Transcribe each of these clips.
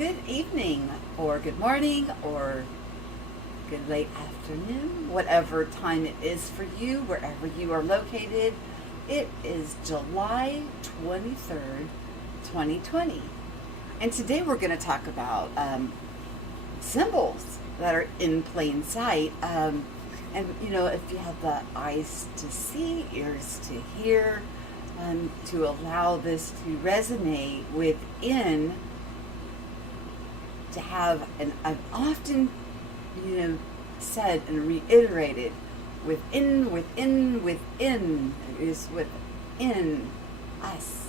good evening, or good morning, or good late afternoon, whatever time it is for you, wherever you are located. It is July 23rd, 2020. And today we're going to talk about symbols that are in plain sight. And, if you have the eyes to see, ears to hear, to allow this to resonate within, to have, and I've often, said and reiterated, within is within us.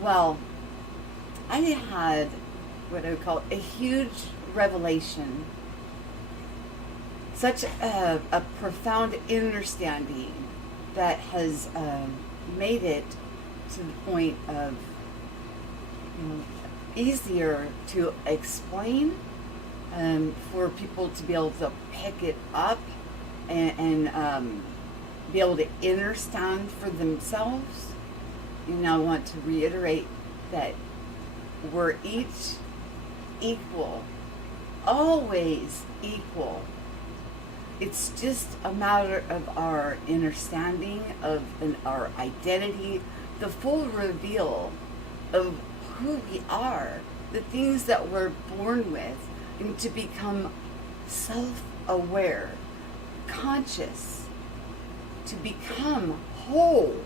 Well, I had what I would call a huge revelation, such a profound understanding that has made it to the point of easier to explain, for people to be able to pick it up and be able to understand for themselves. I want to reiterate that we're each equal, always equal. It's just a matter of our understanding of our identity, the full reveal of who we are, the things that we're born with, and to become self-aware, conscious, to become whole,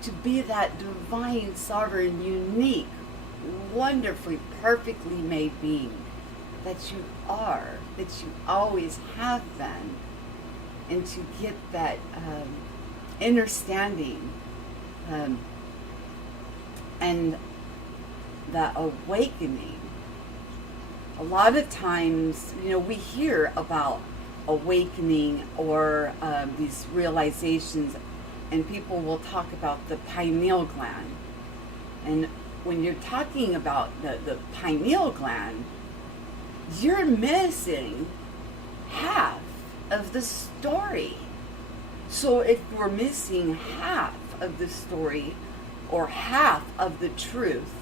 to be that divine, sovereign, unique, wonderfully, perfectly made being that you are, that you always have been, and to get that understanding and that awakening. A lot of times, we hear about awakening or these realizations, and people will talk about the pineal gland. And when you're talking about the pineal gland, you're missing half of the story. So if we're missing half of the story or half of the truth,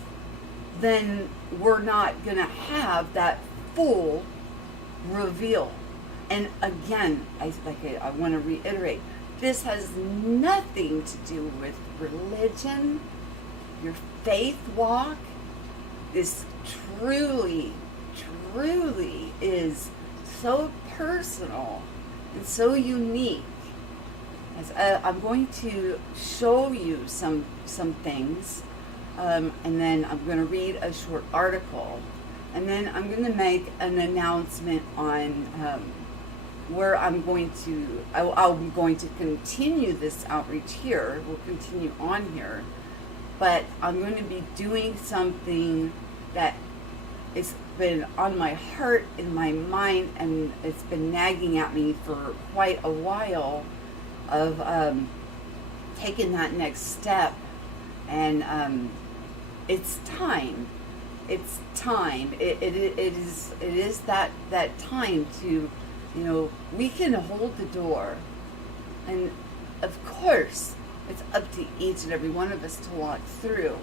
then we're not going to have that full reveal. And again, I want to reiterate, this has nothing to do with religion, your faith walk. This truly is so personal and so unique. As I'm going to show you some things, and then I'm going to read a short article, and then I'm going to make an announcement on where I'm going to continue this outreach here. We'll continue on here, but I'm going to be doing something that it's been on my heart, in my mind, and it's been nagging at me for quite a while, of taking that next step. And it's time. It's time. It is that time to, we can hold the door, and of course it's up to each and every one of us to walk through.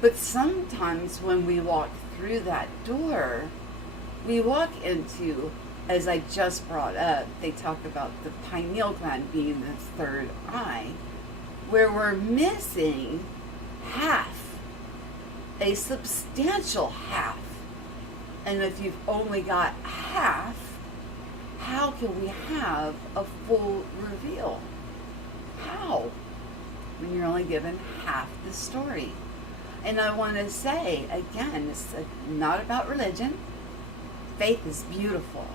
But sometimes when we walk through that door, we walk into, as I just brought up, they talk about the pineal gland being the third eye, where we're missing half, a substantial half. And if you've only got half, how can we have a full reveal? How? When you're only given half the story. And I want to say, again, it's not about religion. Faith is beautiful.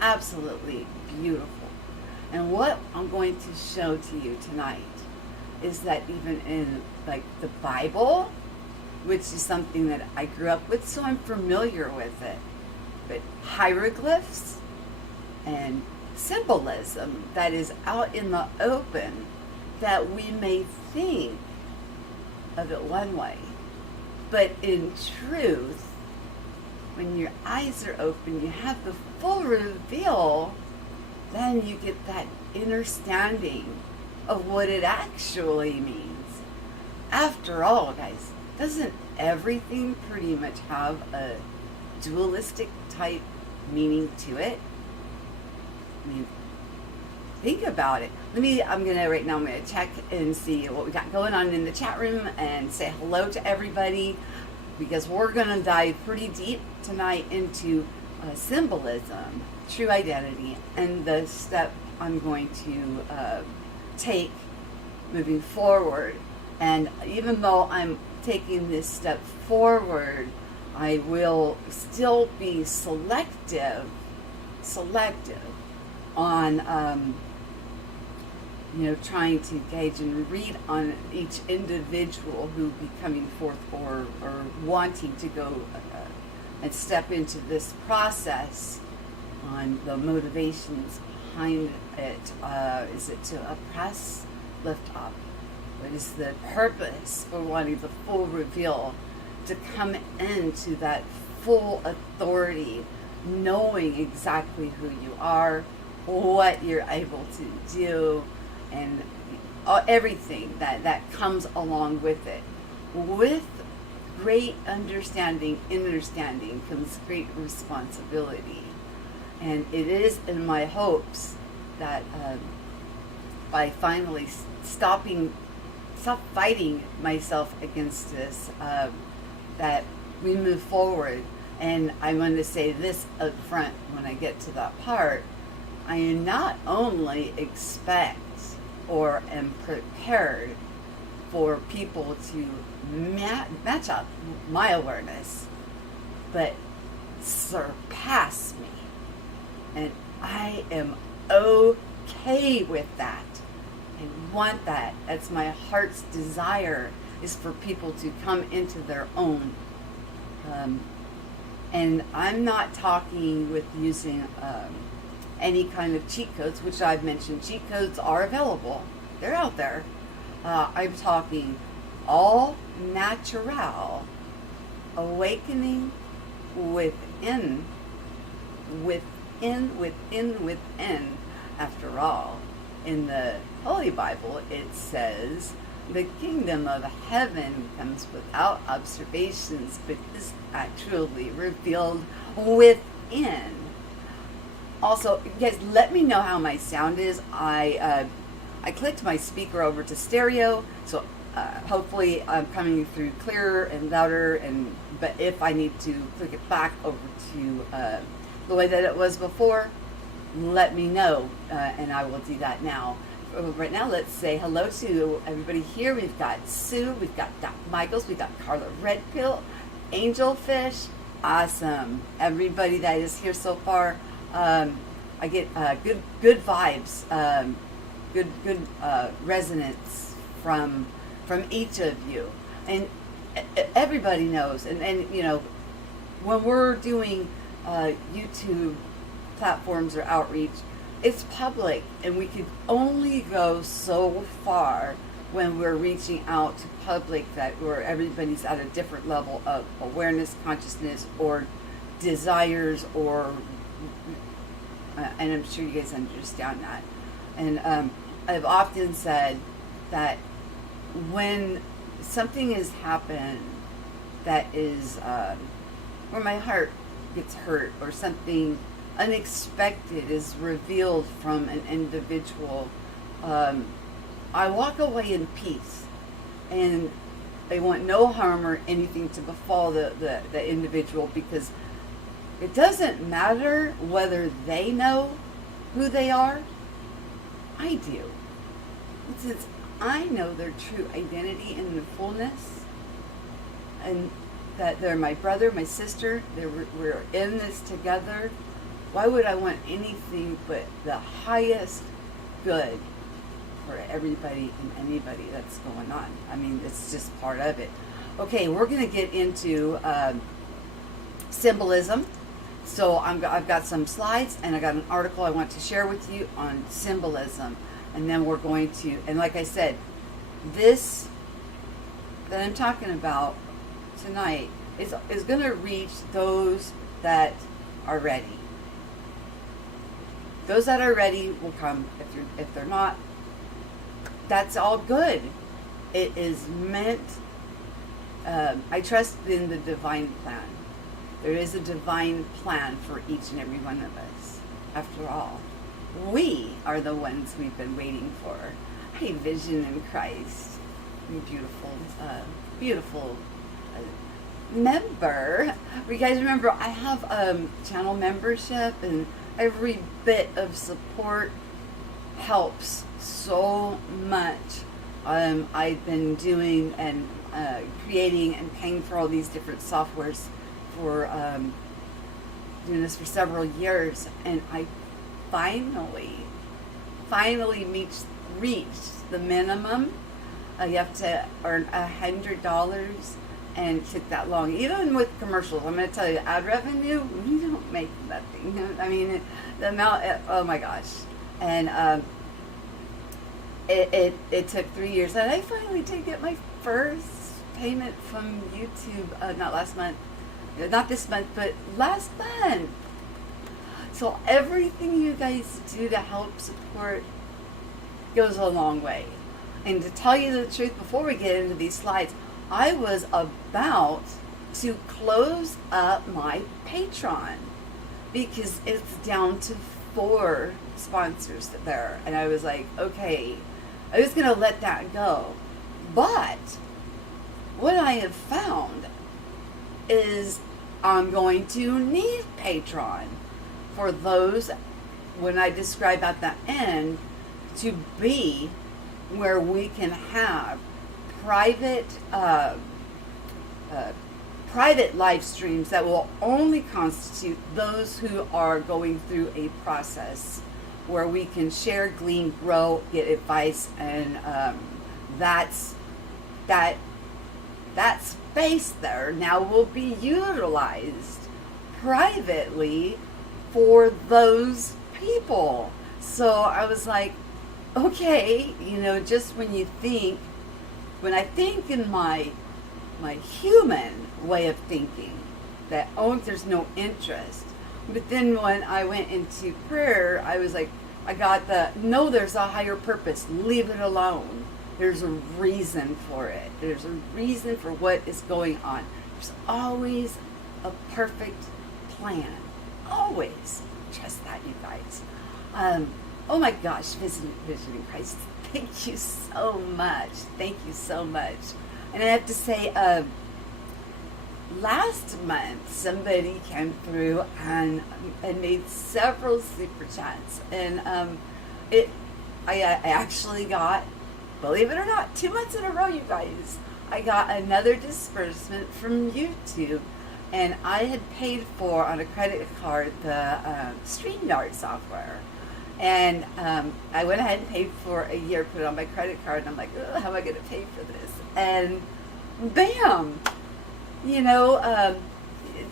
Absolutely beautiful. And what I'm going to show to you tonight is that even in the Bible, which is something that I grew up with, so I'm familiar with it, but hieroglyphs and symbolism that is out in the open, that we may think of it one way, but in truth, when your eyes are open, you have the full reveal, then you get that understanding of what it actually means. After all, guys, Doesn't everything pretty much have a dualistic type meaning to it? I mean, think about it. I'm gonna check and see what we got going on in the chat room and say hello to everybody, because we're gonna dive pretty deep tonight into symbolism, true identity, and the step I'm going to take moving forward. And even though I'm taking this step forward, I will still be selective on trying to gauge and read on each individual who be coming forth or wanting to go and step into this process, on the motivations behind it. Is it to oppress, lift up? What is the purpose for wanting the full reveal, to come into that full authority, knowing exactly who you are, what you're able to do, and everything that comes along with it. With great understanding, understanding comes great responsibility. And it is in my hopes that by finally stop fighting myself against this, that we move forward. And I'm going to say this up front when I get to that part. I not only expect or am prepared for people to match up my awareness, but surpass me. And I am okay with that. I want that. That's my heart's desire, is for people to come into their own. And I'm not talking with using any kind of cheat codes, which I've mentioned. Cheat codes are available. They're out there. I'm talking all natural awakening within. After all, in the Holy Bible, it says, the kingdom of heaven comes without observations, but is actually revealed within. Also, you guys, let me know how my sound is. I clicked my speaker over to stereo, so hopefully I'm coming through clearer and louder. But if I need to click it back over to the way that it was before, let me know, and I will do that now. Right now, let's say hello to everybody here. We've got Sue, we've got Doc Michaels, we've got Carla Redpill, Angelfish. Awesome. Everybody that is here so far. I get good vibes, good resonance from each of you, and everybody knows. And when we're doing YouTube platforms or outreach, it's public, and we can only go so far when we're reaching out to public where everybody's at a different level of awareness, consciousness, or desires, or and I'm sure you guys understand that. And I've often said that when something has happened that is where my heart gets hurt, or something unexpected is revealed from an individual, I walk away in peace, and I want no harm or anything to befall the individual, because it doesn't matter whether they know who they are. I do. Since I know their true identity in the fullness, and that they're my brother, my sister, we're in this together, why would I want anything but the highest good for everybody and anybody that's going on? I mean, it's just part of it. Okay, we're going to get into symbolism. So I've got some slides, and I got an article I want to share with you on symbolism. And then we're going to, and like I said, this that I'm talking about tonight is going to reach those that are ready. Those that are ready will come. If they're not, that's all good. It is meant I trust in the divine plan. There is a divine plan for each and every one of us. After all, we are the ones we've been waiting for. A vision in Christ. Beautiful, beautiful member. You guys remember I have channel membership, and every bit of support helps so much. I've been doing and creating and paying for all these different softwares for doing this for several years, and I finally reached the minimum. You have to earn $100, and it took that long. Even with commercials, I'm going to tell you, ad revenue, we don't make nothing. I mean, the amount, oh my gosh. And it took 3 years, and I finally did get my first payment from YouTube, not this month, but last month. So everything you guys do to help support goes a long way. And to tell you the truth, before we get into these slides, I was about to close up my Patreon because it's down to 4 sponsors there. And I was like, okay, I was going to let that go. But what I have found is I'm going to need Patreon for those, when I describe at the end, to be where we can have private live streams that will only constitute those who are going through a process where we can share, glean, grow, get advice, and that space there now will be utilized privately for those people. So I was like, okay, just when I think in my human way of thinking that, there's no interest. But then when I went into prayer, I was like, I got no, there's a higher purpose. Leave it alone. There's a reason for it. There's a reason for what is going on. There's always a perfect plan. Always. Trust that, you guys. Oh my gosh, Vision in Christ. Thank you so much. Thank you so much. And I have to say, last month somebody came through and made several super chats, and I actually got, believe it or not, 2 months in a row, you guys, I got another disbursement from YouTube, and I had paid for on a credit card the StreamYard software. And I went ahead and paid for a year, put it on my credit card, and I'm like, how am I going to pay for this? And bam!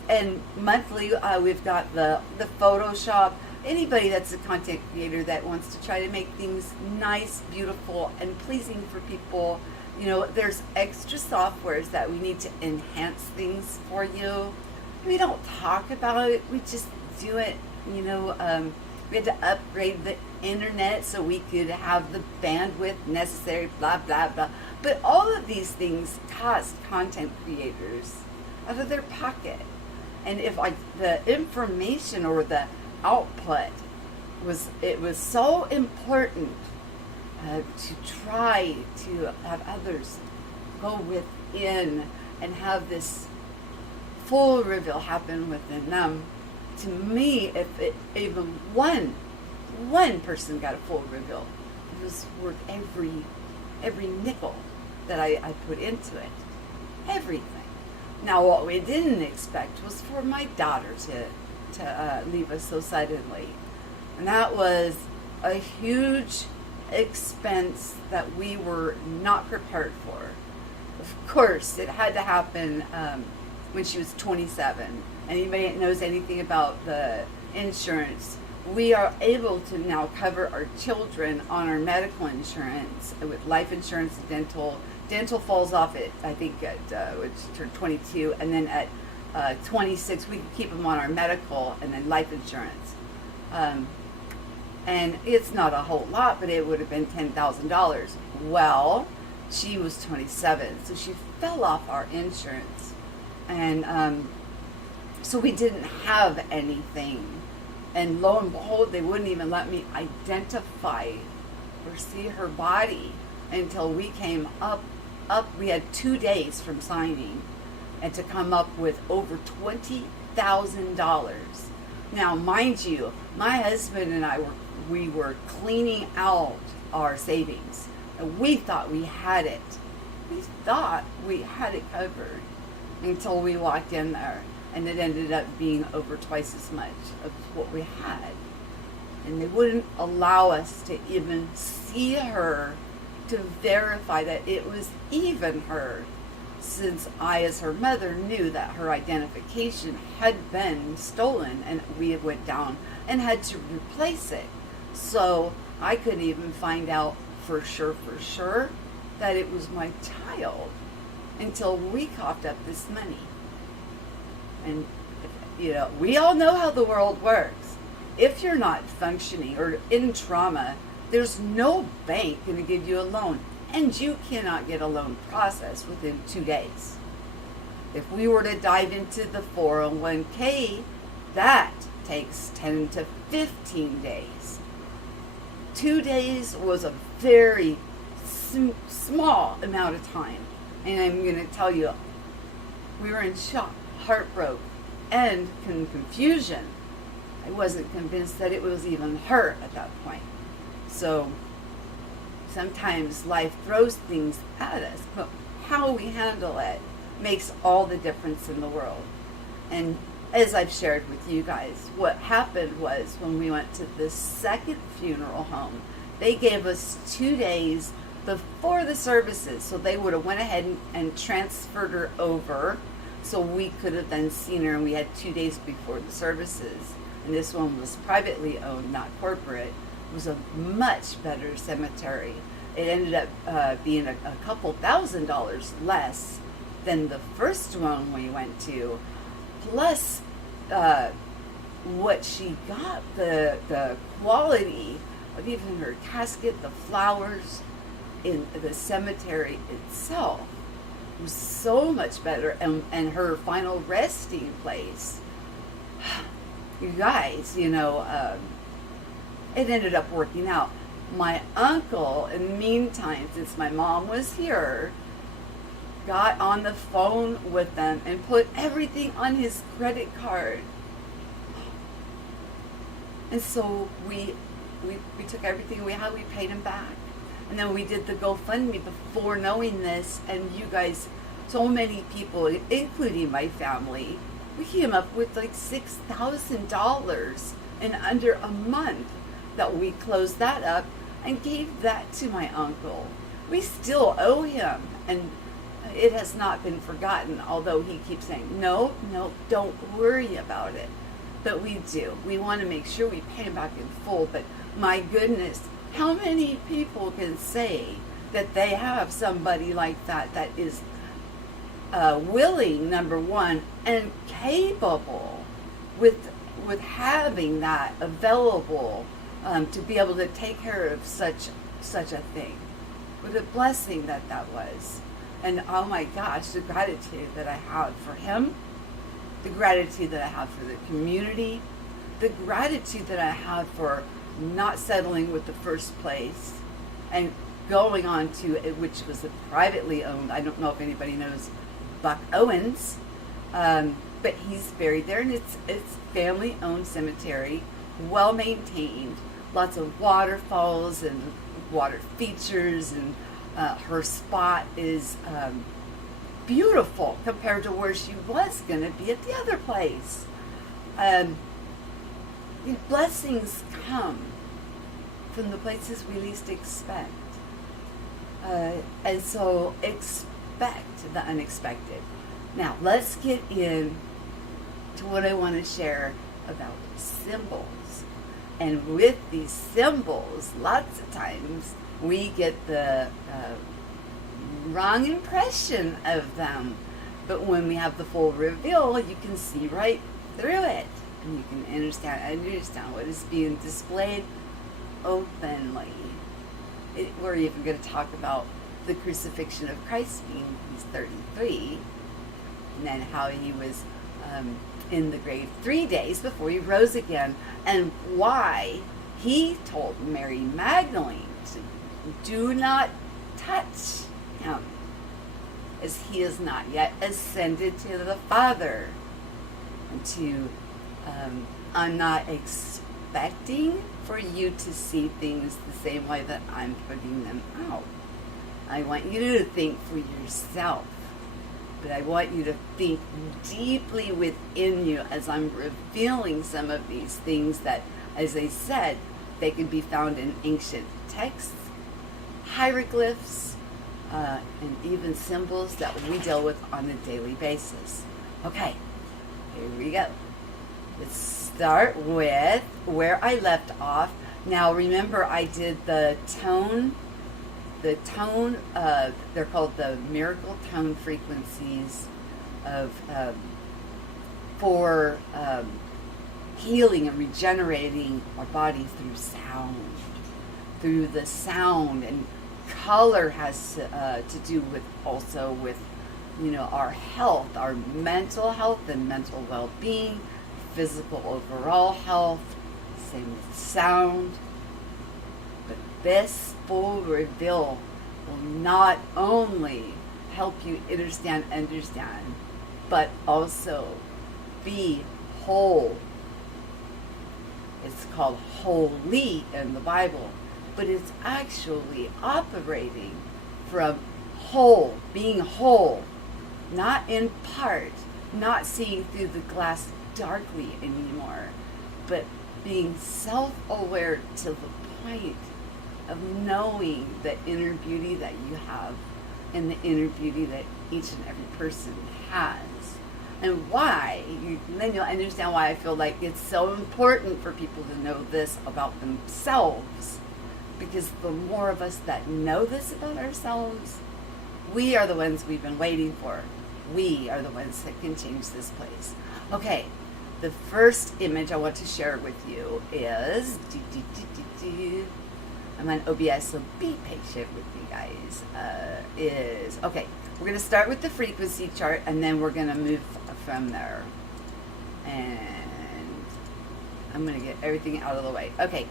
And monthly we've got the Photoshop. Anybody that's a content creator that wants to try to make things nice, beautiful, and pleasing for people, there's extra softwares that we need to enhance things for you. We don't talk about it, we just do it, we had to upgrade the internet so we could have the bandwidth necessary, blah, blah, blah. But all of these things cost content creators out of their pocket. And if the information or the output was so important to try to have others go within and have this full reveal happen within them. To me, if even one person got a full reveal, it was worth every nickel that I put into it. Everything. Now, what we didn't expect was for my daughter to leave us so suddenly. And that was a huge expense that we were not prepared for. Of course, it had to happen when she was 27. Anybody that knows anything about the insurance, we are able to now cover our children on our medical insurance with life insurance, dental. Dental falls off at, I think, which turned 22, and then at 26, we can keep them on our medical and then life insurance. And it's not a whole lot, but it would have been $10,000. Well, She was 27, so she fell off our insurance. And so we didn't have anything. And lo and behold, they wouldn't even let me identify or see her body until we came up. We had 2 days from signing and to come up with over $20,000. Now, mind you, my husband and I we were cleaning out our savings. And we thought we had it. We thought we had it covered until we walked in there, and it ended up being over twice as much of what we had. And they wouldn't allow us to even see her to verify that it was even her, since I, as her mother, knew that her identification had been stolen, and we went down and had to replace it. So I couldn't even find out for sure that it was my child until we coughed up this money. And we all know how the world works. If you're not functioning or in trauma, there's no bank going to give you a loan, and you cannot get a loan processed within 2 days. If we were to dive into the 401k, that takes 10 to 15 days. 2 days was a very small amount of time. And I'm going to tell you, we were in shock, heartbroken, and confusion. I wasn't convinced that it was even her at that point. So sometimes life throws things at us, but how we handle it makes all the difference in the world. And as I've shared with you guys, what happened was when we went to the second funeral home, they gave us 2 days before the services, so they would have went ahead and transferred her over so we could have then seen her, and we had 2 days before the services. And this one was privately owned, not corporate. It was a much better cemetery. It ended up being a couple $1,000s less than the first one we went to, plus what she got, the quality of even her casket, the flowers in the cemetery itself was so much better, and her final resting place. You guys, it ended up working out. My uncle, in the meantime, since my mom was here, got on the phone with them and put everything on his credit card. And so we took everything we had, we paid him back. And then we did the GoFundMe before knowing this, and you guys, so many people, including my family, we came up with like $6,000 in under a month that we closed that up and gave that to my uncle. We still owe him, and it has not been forgotten, although he keeps saying, no, don't worry about it. But we do. We want to make sure we pay him back in full. But my goodness, how many people can say that they have somebody like that is willing, number one, and capable with having that available to be able to take care of such a thing? What a blessing that was. And oh my gosh, the gratitude that I have for him, the gratitude that I have for the community, the gratitude that I have for not settling with the first place and going on to it, which was a privately owned. I don't know if anybody knows Buck Owens, but he's buried there, and it's family owned cemetery, well maintained, lots of waterfalls and water features, and her spot is beautiful compared to where she was going to be at the other place. Blessings come from the places we least expect. And so expect the unexpected. Now, let's get in to what I want to share about symbols. And with these symbols, lots of times we get the wrong impression of them. But when we have the full reveal, you can see right through it. And you can understand what is being displayed openly. We're even going to talk about the crucifixion of Christ being he's 33, and then how he was in the grave 3 days before he rose again, and why he told Mary Magdalene to do not touch him, as he is not yet ascended to the Father. And to, I'm not expecting for you to see things the same way that I'm putting them out. I want you to think for yourself. But I want you to think deeply within you as I'm revealing some of these things that, as I said, they can be found in ancient texts, hieroglyphs, and even symbols that we deal with on a daily basis. Okay, here we go. Let's start with where I left off. Now remember, I did the tone, they're called the miracle tone frequencies of for healing and regenerating our body through sound, through the sound. And color has to do with also with, you know, our health, our mental health and mental well-being, physical overall health, same with sound. But this full reveal will not only help you understand, but also be whole. It's called holy in the Bible, but it's actually operating from whole, being whole, not in part, not seeing through the glass darkly anymore, but being self-aware to the point of knowing the inner beauty that you have and the inner beauty that each and every person has. And why, then you'll understand why I feel like it's so important for people to know this about themselves. Because the more of us that know this about ourselves, we are the ones we've been waiting for. We are the ones that can change this place. Okay, the first image I want to share with you is, I'm on OBS, so be patient with me, guys. Okay, we're going to start with the frequency chart, and then we're going to move from there. And I'm going to get everything out of the way. Okay,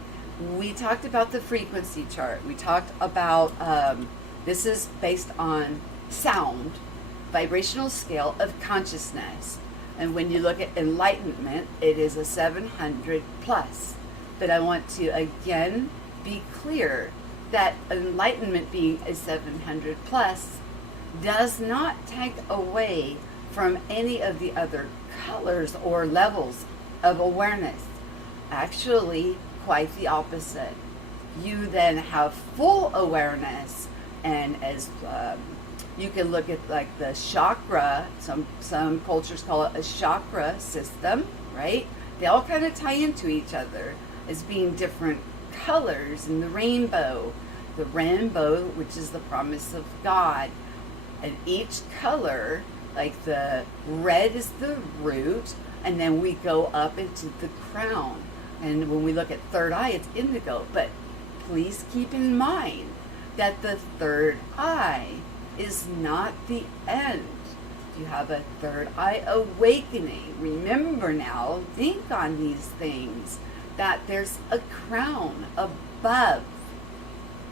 we talked about the frequency chart. We talked about, this is based on sound, vibrational scale of consciousness. And when you look at enlightenment, it is a 700 plus. But I want to, again, be clear that enlightenment being a 700 plus does not take away from any of the other colors or levels of awareness. Actually, quite the opposite. You then have full awareness, and as you can look at like the chakra, some cultures call it a chakra system, right? They all kind of tie into each other as being different colors in the rainbow, which is the promise of God. And each color, like the red is the root, and then we go up into the crown. And when we look at third eye, it's indigo. But please keep in mind that the third eye is not the end. You have a third eye awakening. Remember now, think on these things, that there's a crown above,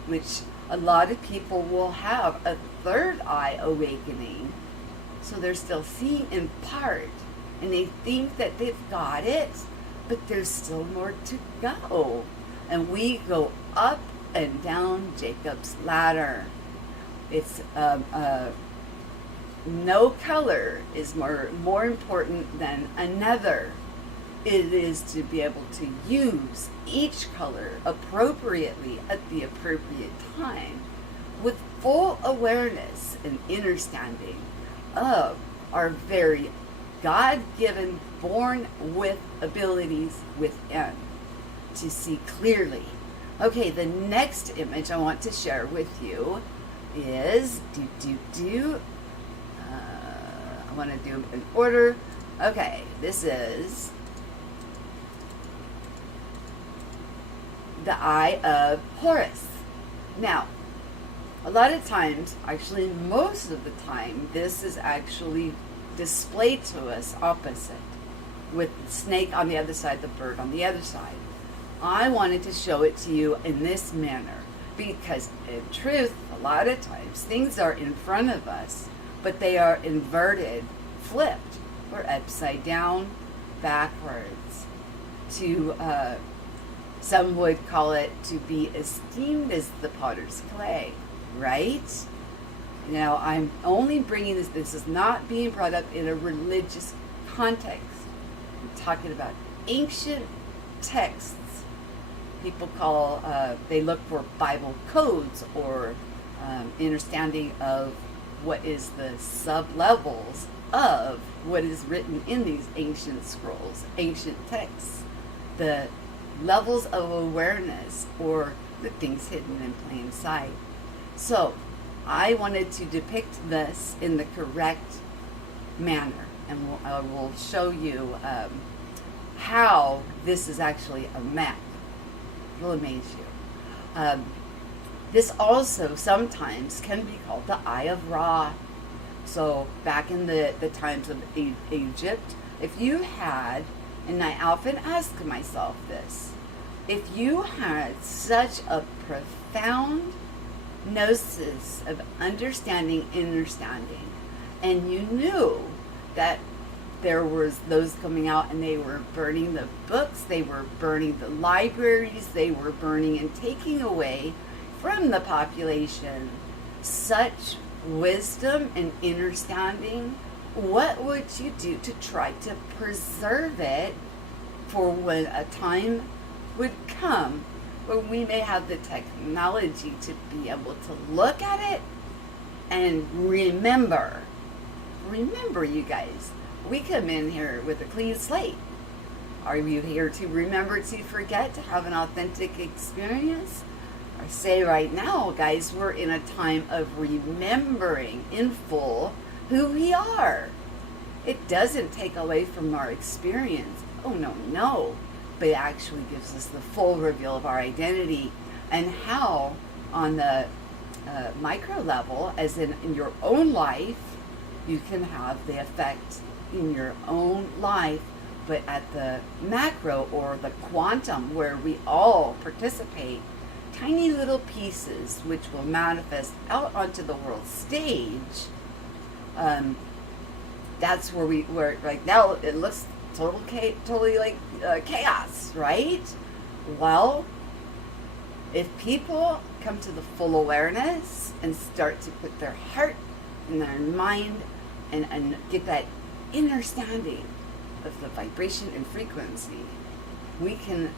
which a lot of people will have a third eye awakening. So they're still seeing in part, and they think that they've got it, but there's still more to go. And we go up and down Jacob's ladder. It's no color is more important than another. It is to be able to use each color appropriately at the appropriate time, with full awareness and understanding of our very God-given, born with abilities within to see clearly. Okay, the next image I want to share with you is I want to do them in order. Okay, this is the eye of Horus. Now, A lot of times, actually most of the time, this is actually displayed to us opposite, with the snake on the other side, the bird on the other side. I wanted to show it to you in this manner because in truth, a lot of times things are in front of us, but they are inverted, flipped, or upside down, backwards. Some would call it to be esteemed as the potter's clay, right? Now, I'm only bringing this is not being brought up in a religious context. I'm talking about ancient texts. People they look for Bible codes or understanding of what is the sub-levels of what is written in these ancient scrolls, ancient texts, the levels of awareness or the things hidden in plain sight. So I wanted to depict this in the correct manner, and I will show you how this is actually a map. It will amaze you. This also sometimes can be called the Eye of Ra. So back in the times of Egypt, if you had, and I often ask myself this, if you had such a profound gnosis of understanding, and you knew that there was those coming out and they were burning the books, they were burning the libraries, they were burning and taking away from the population such wisdom and understanding, what would you do to try to preserve it for when a time would come when we may have the technology to be able to look at it and remember? Remember, you guys, we come in here with a clean slate. Are you here to remember, to forget, to have an authentic experience? I say right now, guys, we're in a time of remembering in full who we are. It doesn't take away from our experience. Oh, no. But it actually gives us the full reveal of our identity and how on the micro level, as in your own life, you can have the effect in your own life, but at the macro or the quantum where we all participate, tiny little pieces which will manifest out onto the world stage. That's where right now it looks totally like chaos, right? Well, if people come to the full awareness and start to put their heart and their mind and get that understanding of the vibration and frequency, we can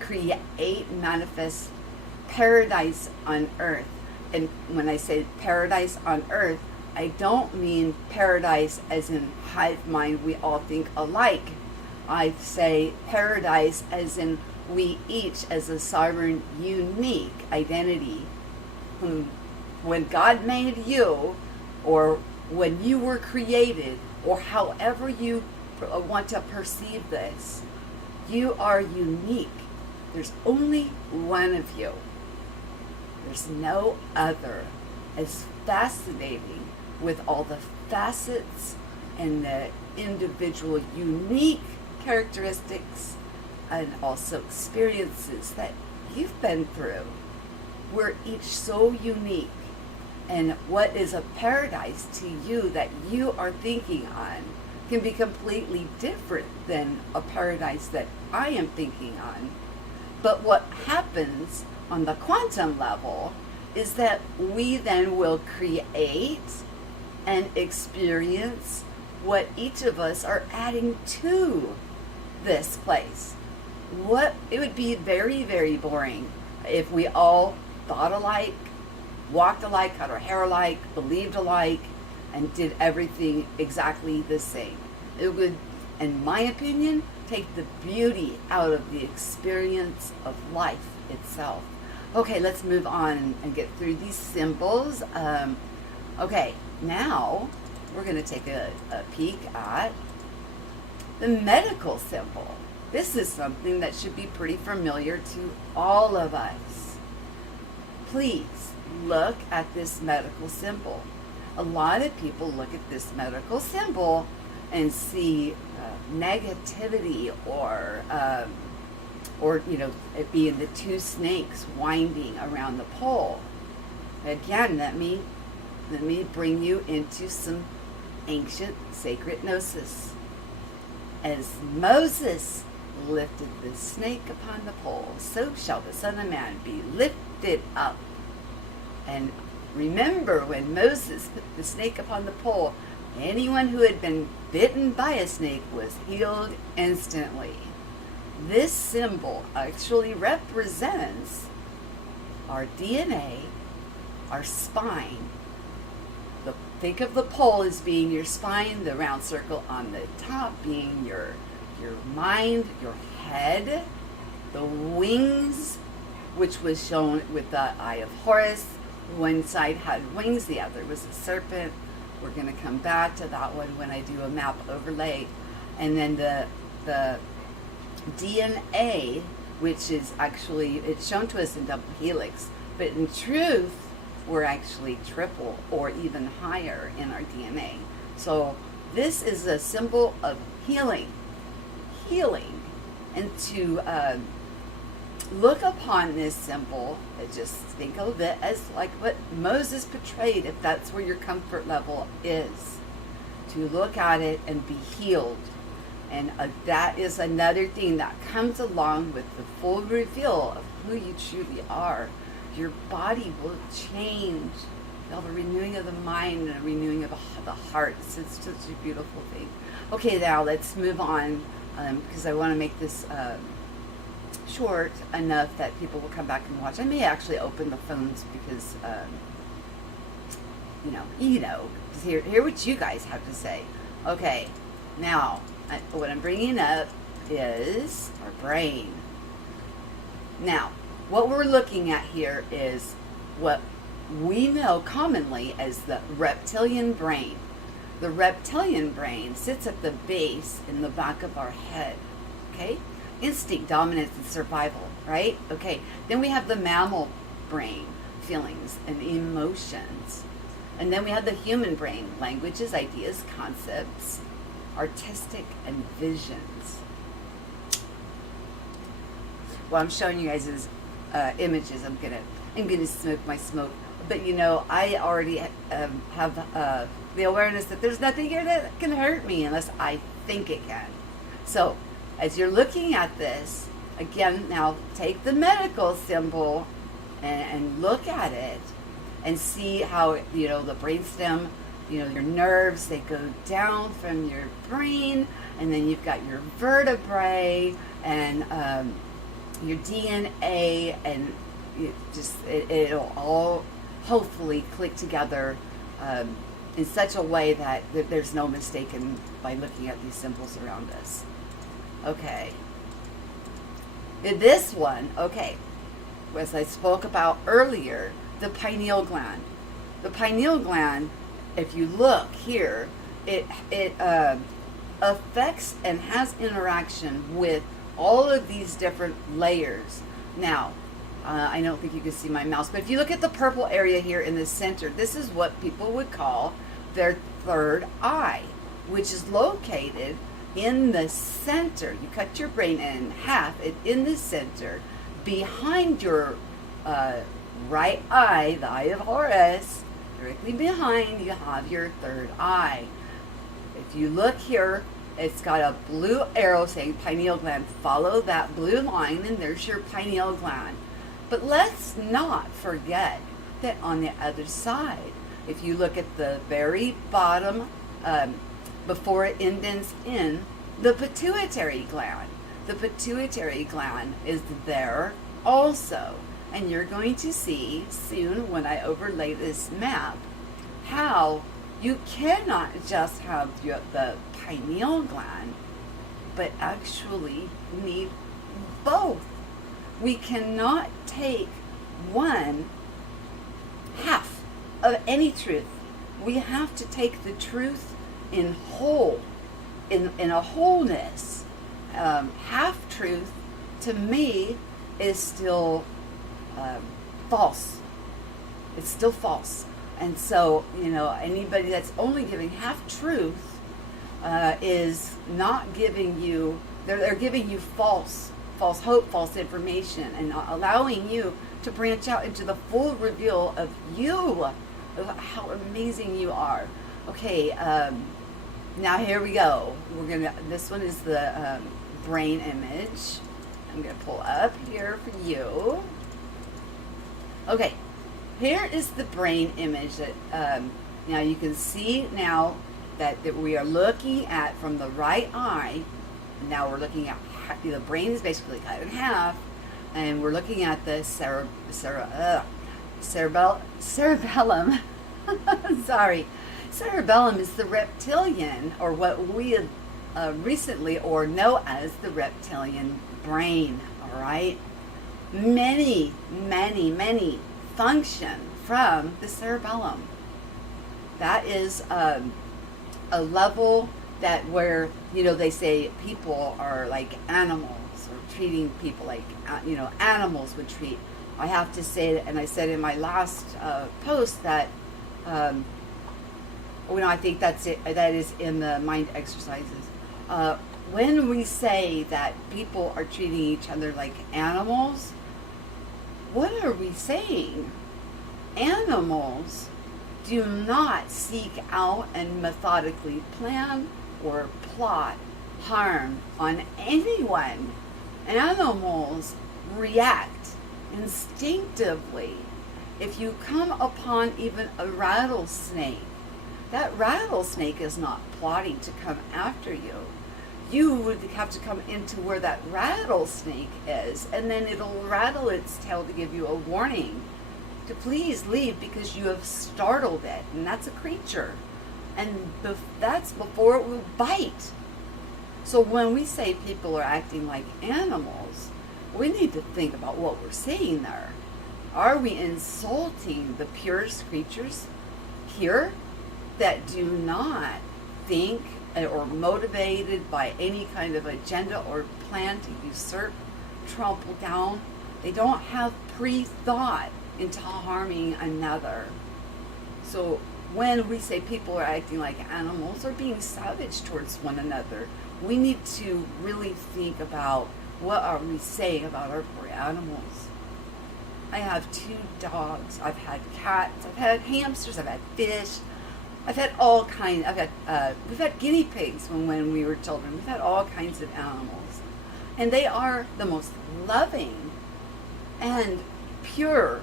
create, manifest paradise on earth. And when I say paradise on earth, I don't mean paradise as in hive mind, we all think alike. I say paradise as in we each as a sovereign, unique identity. When God made you, or when you were created, or however you want to perceive this, you are unique. There's only one of you. There's no other. It's fascinating with all the facets and the individual unique characteristics and also experiences that you've been through. We're each so unique. And what is a paradise to you that you are thinking on can be completely different than a paradise that I am thinking on. But what happens on the quantum level is that we then will create and experience what each of us are adding to this place. It would be very, very boring if we all thought alike, walked alike, cut our hair alike, believed alike, and did everything exactly the same. It would, in my opinion, take the beauty out of the experience of life itself. Okay, let's move on and get through these symbols. Okay, now we're going to take a peek at the medical symbol. This is something that should be pretty familiar to all of us. please look at this medical symbol. A lot of people look at this medical symbol and see negativity, or it being the two snakes winding around the pole. Again, let me bring you into some ancient sacred gnosis. As Moses lifted the snake upon the pole, so shall the Son of Man be lifted up. And remember, when Moses put the snake upon the pole, anyone who had been bitten by a snake was healed instantly. This symbol actually represents our DNA, our spine. Think of the pole as being your spine, the round circle on the top being your mind, your head, the wings, which was shown with the eye of Horus. One side had wings, the other was a serpent. We're going to come back to that one when I do a map overlay. And then the DNA, which is actually, it's shown to us in double helix, but in truth, we're actually triple or even higher in our DNA. So this is a symbol of healing. And to look upon this symbol, just think of it as like what Moses portrayed, if that's where your comfort level is, to look at it and be healed. And that is another thing that comes along with the full reveal of who you truly are. Your body will change. You'll have a renewing of the mind and a renewing of the heart. It's such a beautiful thing. Okay, now let's move on, because I want to make this short enough that people will come back and watch. I may actually open the phones because, hear what you guys have to say. Okay, now what I'm bringing up is our brain. Now, what we're looking at here is what we know commonly as the reptilian brain. The reptilian brain sits at the base in the back of our head, okay? Instinct, dominance, and survival, right? Okay, then we have the mammal brain, feelings and emotions. And then we have the human brain, languages, ideas, concepts, artistic, and visions. What I'm showing you guys is images. I'm gonna smoke my smoke, but I already have the awareness that there's nothing here that can hurt me unless I think it can. So as you're looking at this again, now take the medical symbol and look at it and see how the brainstem, your nerves, they go down from your brain, and then you've got your vertebrae and your DNA, and it'll all hopefully click together in such a way that there's no mistaken by looking at these symbols around us. Okay. This one, okay, as I spoke about earlier, the pineal gland. The pineal gland, if you look here, it affects and has interaction with all of these different layers. Now, I don't think you can see my mouse, but if you look at the purple area here in the center, this is what people would call their third eye, which is located in the center. You cut your brain in half, in the center, behind your right eye, the eye of Horus. Directly behind, you have your third eye. If you look here, it's got a blue arrow saying pineal gland. Follow that blue line, and there's your pineal gland. But let's not forget that on the other side, if you look at the very bottom, before it indents in, the pituitary gland. The pituitary gland is there also. And you're going to see soon when I overlay this map how you cannot just have the pineal gland, but actually need both. We cannot take one half of any truth. We have to take the truth in whole, in a wholeness. Half truth to me is still false. It's still false. And so, anybody that's only giving half truth is not giving you, they're giving you false hope, false information, and not allowing you to branch out into the full reveal of you, of how amazing you are. Okay, now here we go. This one is the brain image. I'm going to pull up here for you. Okay, here is the brain image that, now you can see now that we are looking at from the right eye. Now we're looking at, the brain is basically cut in half, and we're looking at the cerebellum. Sorry. Cerebellum is the reptilian, or what we recently or know as the reptilian brain, all right? Many function from the cerebellum. That is a level that where, they say people are like animals, or treating people like, animals would treat. I have to say, and I said in my last post that, I think that's it. That is in the mind exercises. When we say that people are treating each other like animals, what are we saying? Animals do not seek out and methodically plan or plot harm on anyone. Animals react instinctively. If you come upon even a rattlesnake, that rattlesnake is not plotting to come after you. You would have to come into where that rattlesnake is, and then it'll rattle its tail to give you a warning to please leave because you have startled it, and that's a creature. And that's before it will bite. So when we say people are acting like animals, we need to think about what we're saying there. Are we insulting the purest creatures here that do not think or motivated by any kind of agenda or plan to usurp, trample down? They don't have pre-thought into harming another. So when we say people are acting like animals or being savage towards one another, we need to really think about what are we saying about our poor animals. I have 2 dogs. I've had cats. I've had hamsters. I've had fish. I've had all kinds. We've had guinea pigs when we were children. We've had all kinds of animals, and they are the most loving and pure.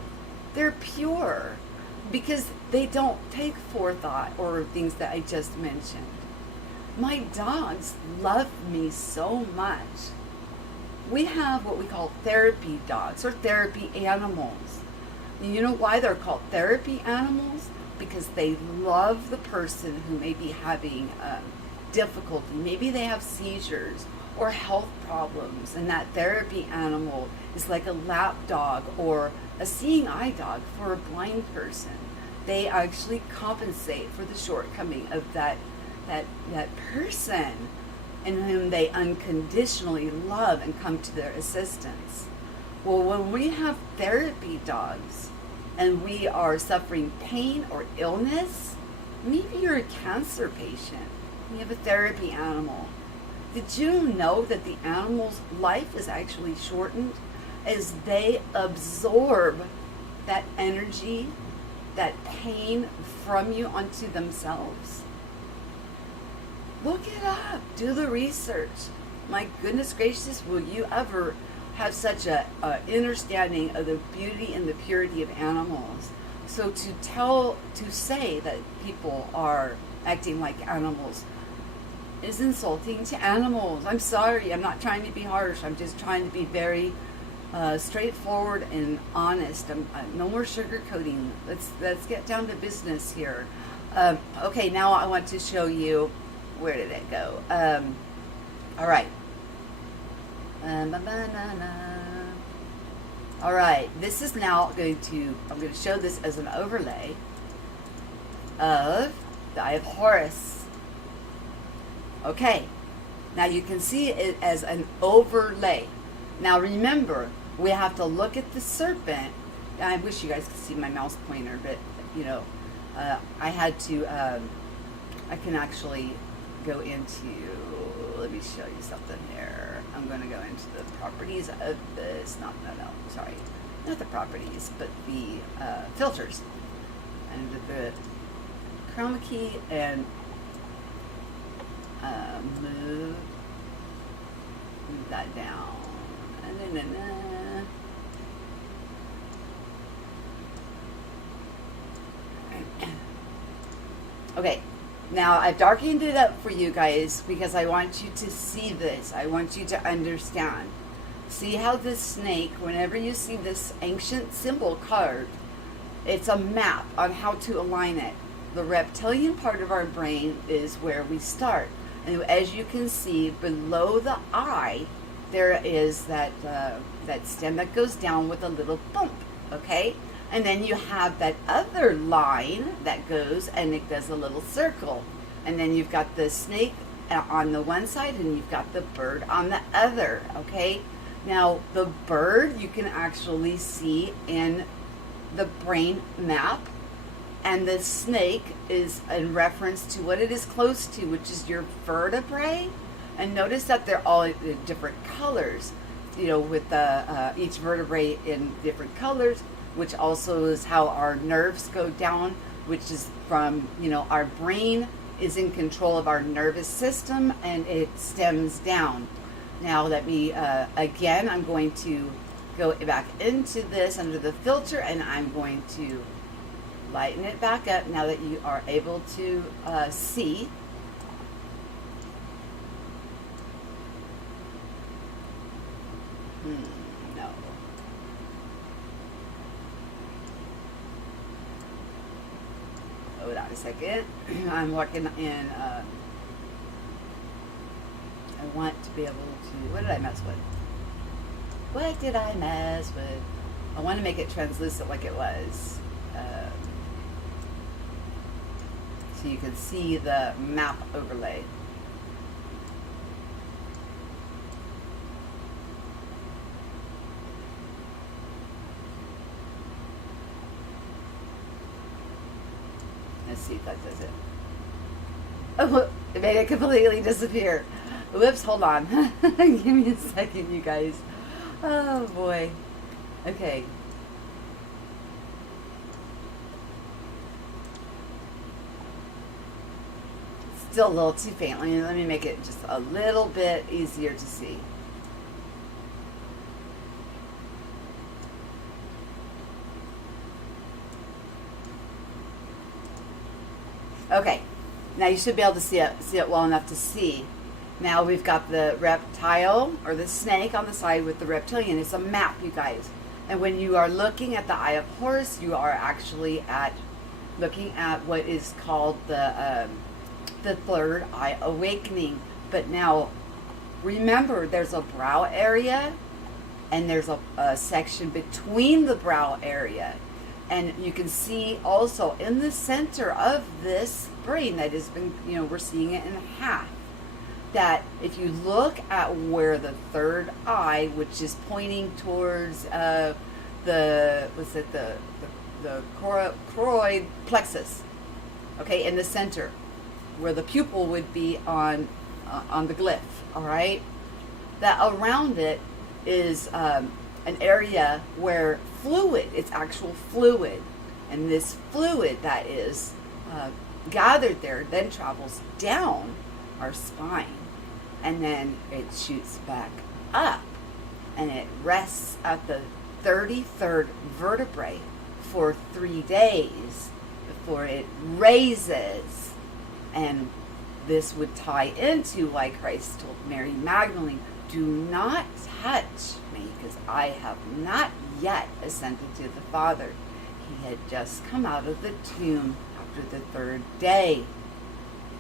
They're pure because they don't take forethought or things that I just mentioned. My dogs love me so much. We have what we call therapy dogs or therapy animals. And you know why they're called therapy animals? Because they love the person who may be having difficulty. Maybe they have seizures or health problems, and that therapy animal is like a lap dog or a seeing eye dog for a blind person. They actually compensate for the shortcoming of that person in whom they unconditionally love and come to their assistance. Well, when we have therapy dogs and we are suffering pain or illness, maybe you're a cancer patient, you have a therapy animal. Did you know that the animal's life is actually shortened as they absorb that energy, that pain from you onto themselves? Look it up. Do the research. My goodness gracious, will you ever have such a understanding of the beauty and the purity of animals? So to say that people are acting like animals is insulting to animals. I'm sorry. I'm not trying to be harsh. I'm just trying to be very straightforward and honest. No more sugarcoating. Let's get down to business here. Okay, now I want to show you. Where did it go? All right. All right. This is now I'm going to show this as an overlay of the Eye of Horus. Okay. Now you can see it as an overlay. Now remember, we have to look at the serpent I wish you guys could see my mouse pointer, but you know, I had to. I can actually go into. Let me show you something here. I'm going to go into the properties of this. No, sorry, not the properties, but the filters, and the chroma key, and move that down. Okay, now I've darkened it up for you guys because I want you to see this. I want you to understand. See how this snake, whenever you see this ancient symbol carved, it's a map on how to align it. The reptilian part of our brain is where we start. And as you can see, below the eye, there is that stem that goes down with a little bump, okay? And then you have that other line that goes and it does a little circle. And then you've got the snake on the one side and you've got the bird on the other, okay? Now, the bird you can actually see in the brain map, and the snake is in reference to what it is close to, which is your vertebrae. And notice that they're all in different colors, you know, with the each vertebrae in different colors, which also is how our nerves go down, which is from, you know, our brain is in control of our nervous system and it stems down. Now let me, again, I'm going to go back into this under the filter and I'm going to lighten it back up now that you are able to see. No. Hold on a second. I'm working in, I want to be able to, what did I mess with? What did I mess with? I want to make it translucent like it was. So you can see the map overlay. Let's see if that does it. Oh, it made it completely disappear. Whoops, hold on. Give me a second, you guys. Oh, boy. Okay. Still a little too faint. Let me make it just a little bit easier to see. Okay, now you should be able to see it well enough to see. Now we've got the reptile or the snake on the side with the reptilian. It's a map, you guys. And when you are looking at the Eye of Horus, you are actually looking at what is called the third eye awakening. But now, remember, there's a brow area, and there's a section between the brow area. And you can see also in the center of this brain that has been, you know, we're seeing it in half. That if you look at where the third eye, which is pointing towards the choroid plexus, okay, in the center, where the pupil would be on the glyph, all right, that around it is an area where fluid, it's actual fluid, and this fluid that is gathered there then travels down our spine, and then it shoots back up, and it rests at the 33rd vertebrae for 3 days before it raises. And this would tie into why Christ told Mary Magdalene, do not touch me, because I have not yet ascended to the Father. He had just come out of the tomb after the 3rd day.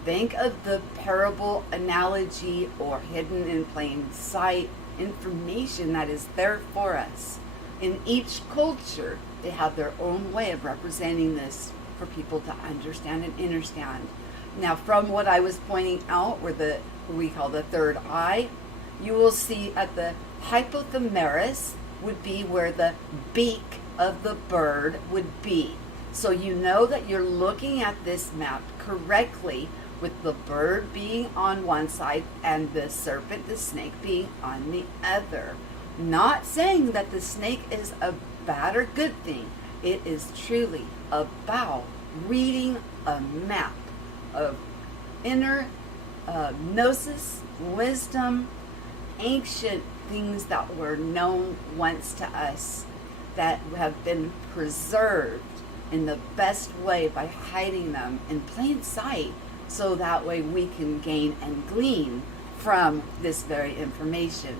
Think of the parable analogy or hidden in plain sight information that is there for us. In each culture, they have their own way of representing this for people to understand and understand. Now, from what I was pointing out, where we call the third eye, you will see at the hypothalamus would be where the beak of the bird would be. So you know that you're looking at this map correctly, with the bird being on one side and the serpent, the snake, being on the other. Not saying that the snake is a bad or good thing. It is truly about reading a map of inner gnosis, wisdom, ancient things that were known once to us, that have been preserved in the best way by hiding them in plain sight, so that way we can gain and glean from this very information.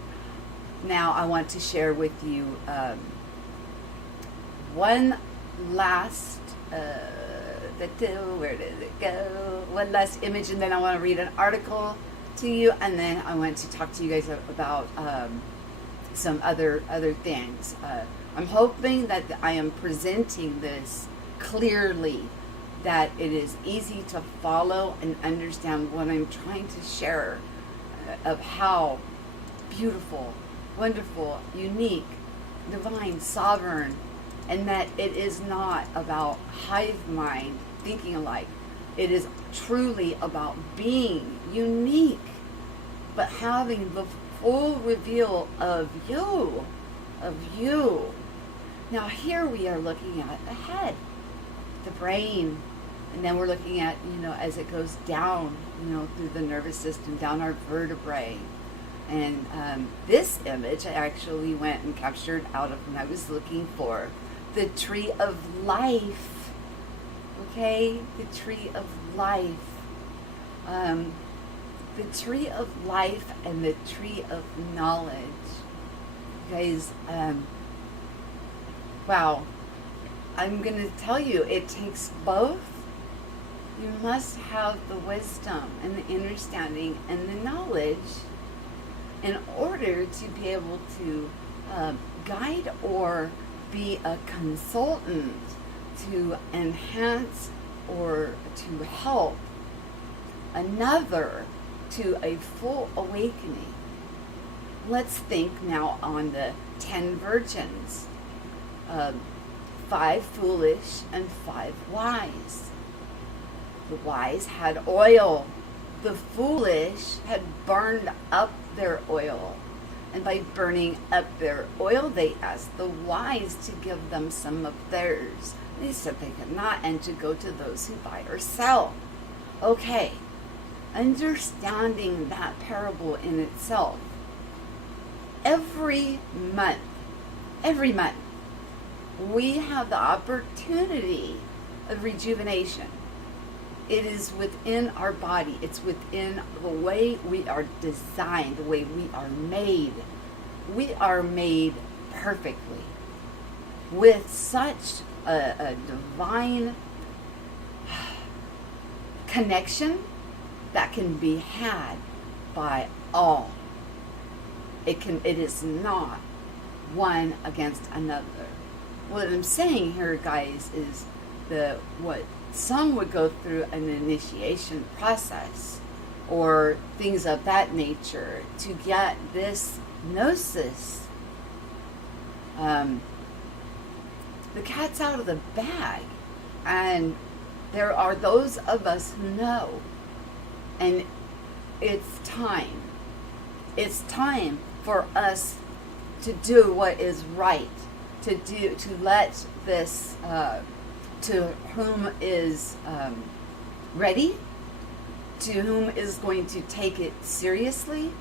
Now I want to share with you one last where did it go? One last image, and then I want to read an article to you, and then I want to talk to you guys about some other things. I'm hoping that I am presenting this clearly, that it is easy to follow and understand what I'm trying to share, of how beautiful, wonderful, unique, divine, sovereign, and that it is not about hive mind thinking alike. It is truly about being unique, but having the full reveal of you, Now here we are looking at the head, the brain, and then we're looking at, as it goes down, through the nervous system, down our vertebrae. And this image I actually went and captured out of when I was looking for the tree of life. Okay, the tree of life. The tree of life and the tree of knowledge. Guys, wow. I'm going to tell you, it takes both. You must have the wisdom and the understanding and the knowledge in order to be able to guide or be a consultant to enhance or to help another to a full awakening. Let's think now on the 10 virgins. 5 foolish and 5 wise. The wise had oil. The foolish had burned up their oil. And by burning up their oil, they asked the wise to give them some of theirs. They said they could not, and to go to those who buy or sell. Okay, understanding that parable in itself, every month, we have the opportunity of rejuvenation. It is within our body. It's within the way we are designed, the way we are made. We are made perfectly with such a divine connection that can be had by all. It is not one against another. What I'm saying here, guys, is what some would go through an initiation process or things of that nature to get this gnosis. The cat's out of the bag, and there are those of us who know, and it's time. It's time for us to do what is right, to let this, to whom is ready, to whom is going to take it seriously.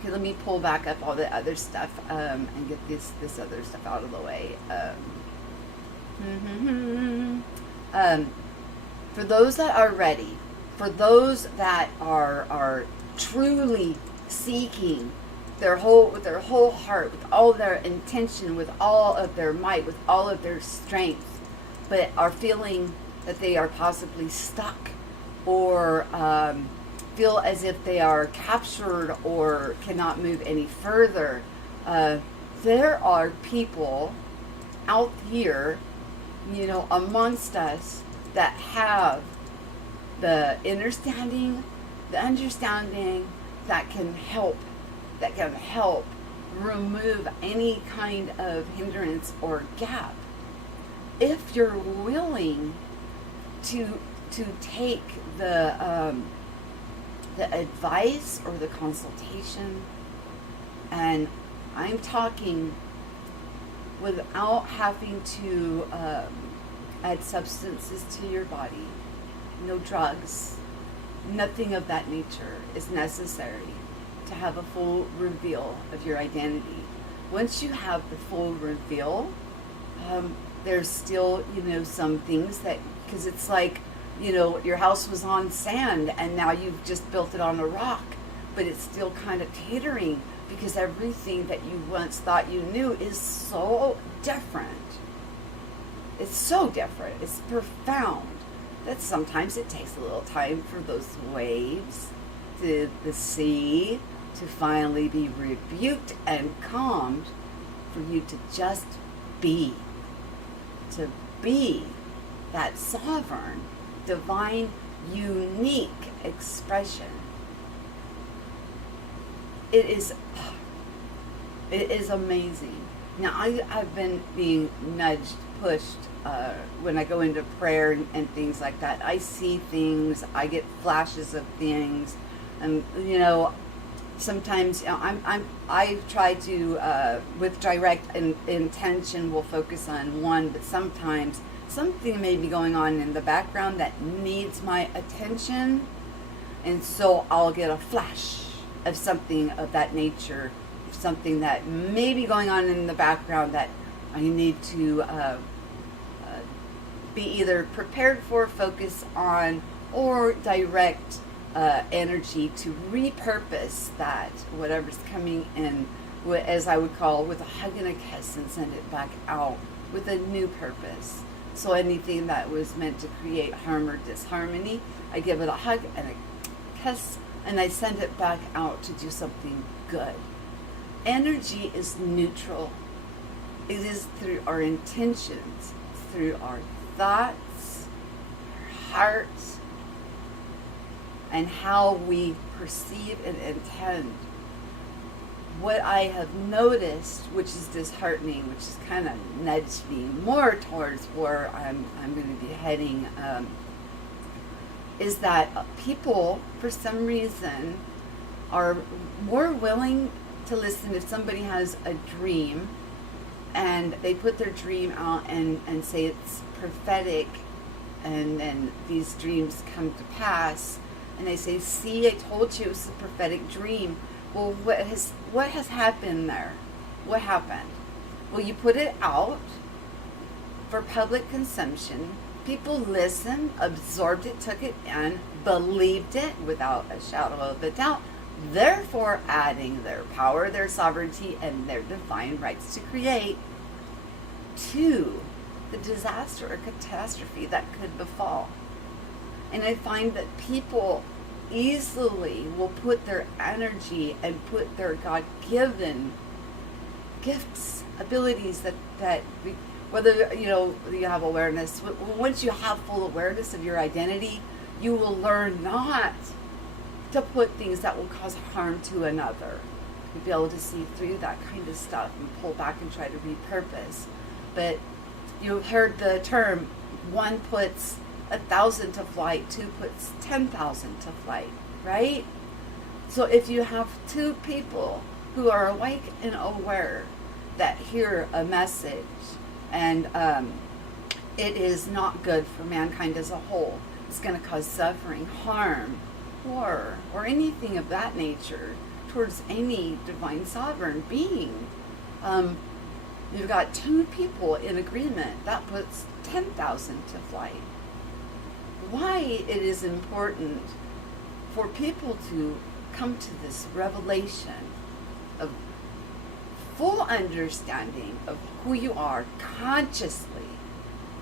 Okay, let me pull back up all the other stuff and get this other stuff out of the way. For those that are ready, for those that are truly seeking with their whole heart, with all their intention, with all of their might, with all of their strength, but are feeling that they are possibly stuck or feel as if they are captured or cannot move any further. There are people out here, amongst us that have the understanding that can help remove any kind of hindrance or gap if you're willing to take the advice or the consultation, and I'm talking without having to add substances to your body, no drugs, nothing of that nature is necessary to have a full reveal of your identity. Once you have the full reveal, there's still, some things that, because it's like, your house was on sand and now you've just built it on a rock, but it's still kind of teetering because everything that you once thought you knew is so different. It's so different. It's profound that sometimes it takes a little time for those waves to the sea to finally be rebuked and calmed, for you to just be. To be that sovereign, divine, unique expression. It is amazing. Now, I've been being nudged, pushed, when I go into prayer and things like that. I see things, I get flashes of things, and sometimes I try to with direct intention will focus on one, but sometimes something may be going on in the background that needs my attention, and so I'll get a flash of something of that nature, something that may be going on in the background that I need to be either prepared for, focus on, or direct energy to repurpose that, whatever's coming in, as I would call, with a hug and a kiss, and send it back out with a new purpose. So anything that was meant to create harm or disharmony, I give it a hug and a kiss, and I send it back out to do something good. Energy is neutral. It is through our intentions, through our thoughts, our hearts, and how we perceive and intend. What I have noticed, which is disheartening, which has kind of nudged me more towards where I'm going to be heading, is that people, for some reason, are more willing to listen if somebody has a dream and they put their dream out and say it's prophetic, and then these dreams come to pass, and they say, see, I told you it was a prophetic dream. Well, what has happened there? What happened? Well, you put it out for public consumption. People listened, absorbed it, took it in, believed it without a shadow of a doubt, therefore adding their power, their sovereignty, and their divine rights to create to the disaster or catastrophe that could befall. And I find that people easily will put their energy and put their God-given gifts, abilities that whether you have awareness. Once you have full awareness of your identity, you will learn not to put things that will cause harm to another. You'll be able to see through that kind of stuff and pull back and try to repurpose. But you've heard the term, one puts 1,000 to flight, two puts 10,000 to flight, right? So if you have two people who are awake and aware that hear a message, and it is not good for mankind as a whole, it's going to cause suffering, harm, war, or anything of that nature towards any divine sovereign being. You've got two people in agreement, that puts 10,000 to flight. Why it is important for people to come to this revelation of full understanding of who you are consciously,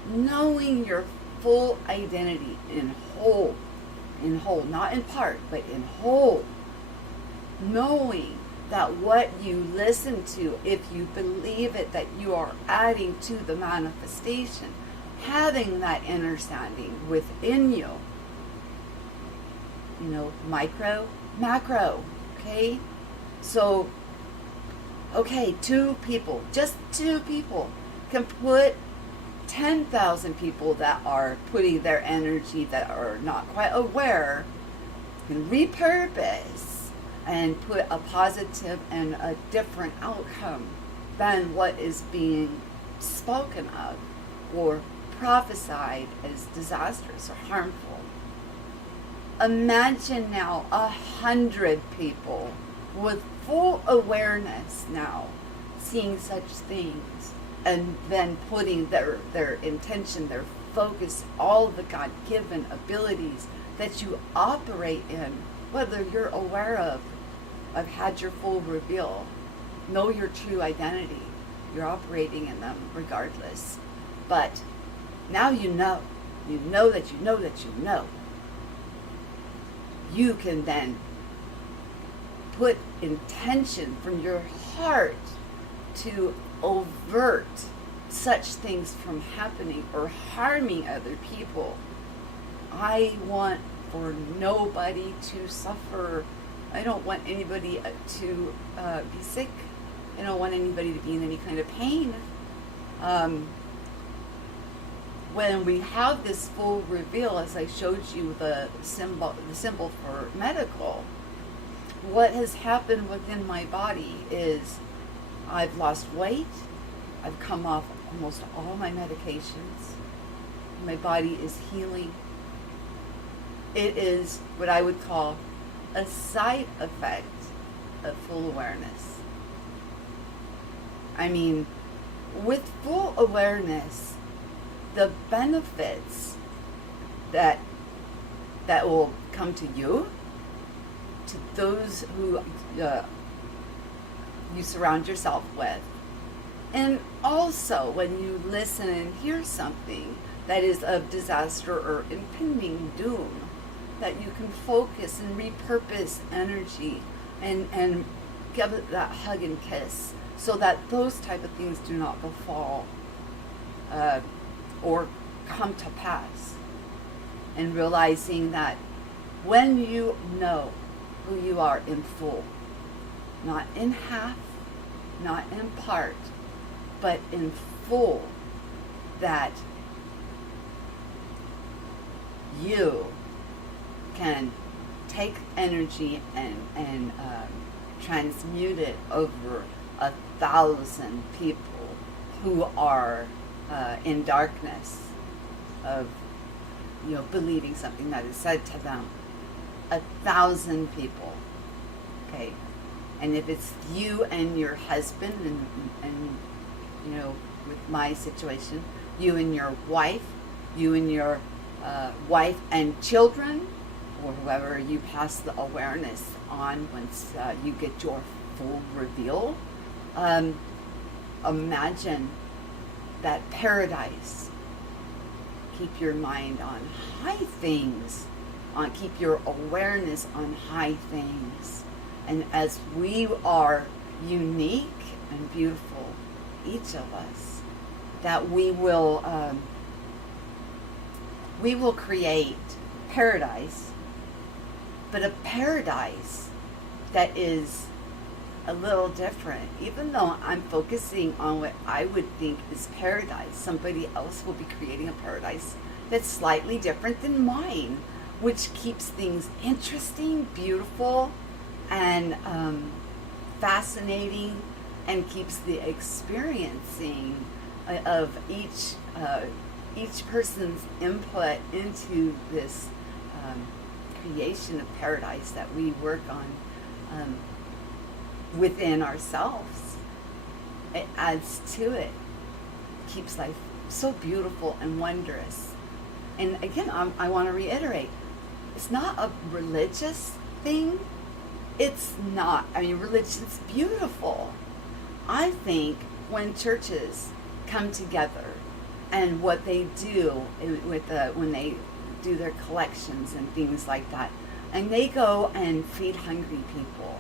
knowing your full identity in whole, not in part, but in whole, knowing that what you listen to, if you believe it, that you are adding to the manifestation, having that understanding within you, micro, macro, okay? So, okay, two people, just two people can put 10,000 people that are putting their energy, that are not quite aware, can repurpose and put a positive and a different outcome than what is being spoken of or prophesied as disastrous or harmful. Imagine now 100 people with full awareness now seeing such things, and then putting their intention, their focus, all the God-given abilities that you operate in, whether you're aware of, had your full reveal, know your true identity. You're operating in them regardless. But now you know that you know that you know. You can then put intention from your heart to avert such things from happening or harming other people. I want for nobody to suffer. I don't want anybody to be sick. I don't want anybody to be in any kind of pain. When we have this full reveal, as I showed you the symbol for medical, what has happened within my body is I've lost weight. I've come off almost all my medications. My body is healing. It is what I would call a side effect of full awareness. I mean, with full awareness, the benefits that will come to you, to those who you surround yourself with, and also when you listen and hear something that is of disaster or impending doom, that you can focus and repurpose energy and give it that hug and kiss, so that those type of things do not befall or come to pass. And realizing that when you know who you are in full, not in half, not in part, but in full, that you can take energy and transmute it over 1,000 people who are in darkness of, believing something that is said to them. 1,000 people, okay? And if it's you and your husband and with my situation, you and your wife, you and your wife and children, or whoever you pass the awareness on once you get your full reveal, imagine that paradise. Keep your mind on high things, keep your awareness on high things. And as we are unique and beautiful, each of us, that we will create paradise, but a paradise that is a little different. Even though I'm focusing on what I would think is paradise, somebody else will be creating a paradise that's slightly different than mine, which keeps things interesting, beautiful, and fascinating, and keeps the experiencing of each person's input into this creation of paradise that we work on within ourselves. It adds to it, keeps life so beautiful and wondrous. And again, I want to reiterate, it's not a religious thing. It's not. I mean, religion's beautiful. I think when churches come together and what they do when they do their collections and things like that, and they go and feed hungry people,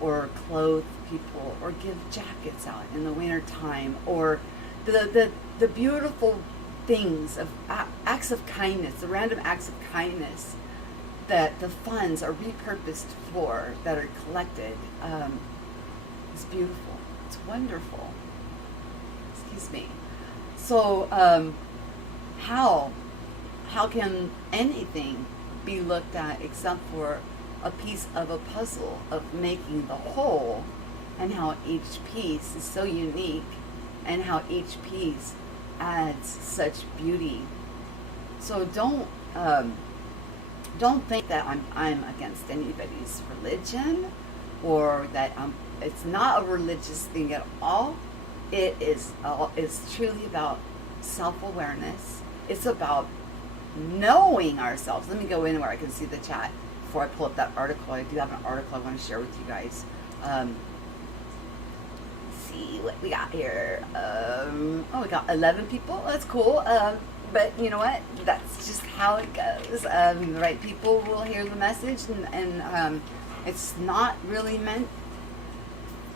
or clothe people, or give jackets out in the winter time, or the beautiful things of acts of kindness, the random acts of kindness that the funds are repurposed for, that are collected, is beautiful. It's wonderful. Excuse me. So, how can anything be looked at except for a piece of a puzzle of making the whole, and how each piece is so unique, and how each piece adds such beauty. So don't think that I'm against anybody's religion, or that it's not a religious thing at all. It's truly about self-awareness. It's about knowing ourselves. Let me go in where I can see the chat before I pull up that article. I do have an article I want to share with you guys. See what we got here. We got 11 people. That's cool. But you know what? That's just how it goes. The right people will hear the message, and it's not really meant,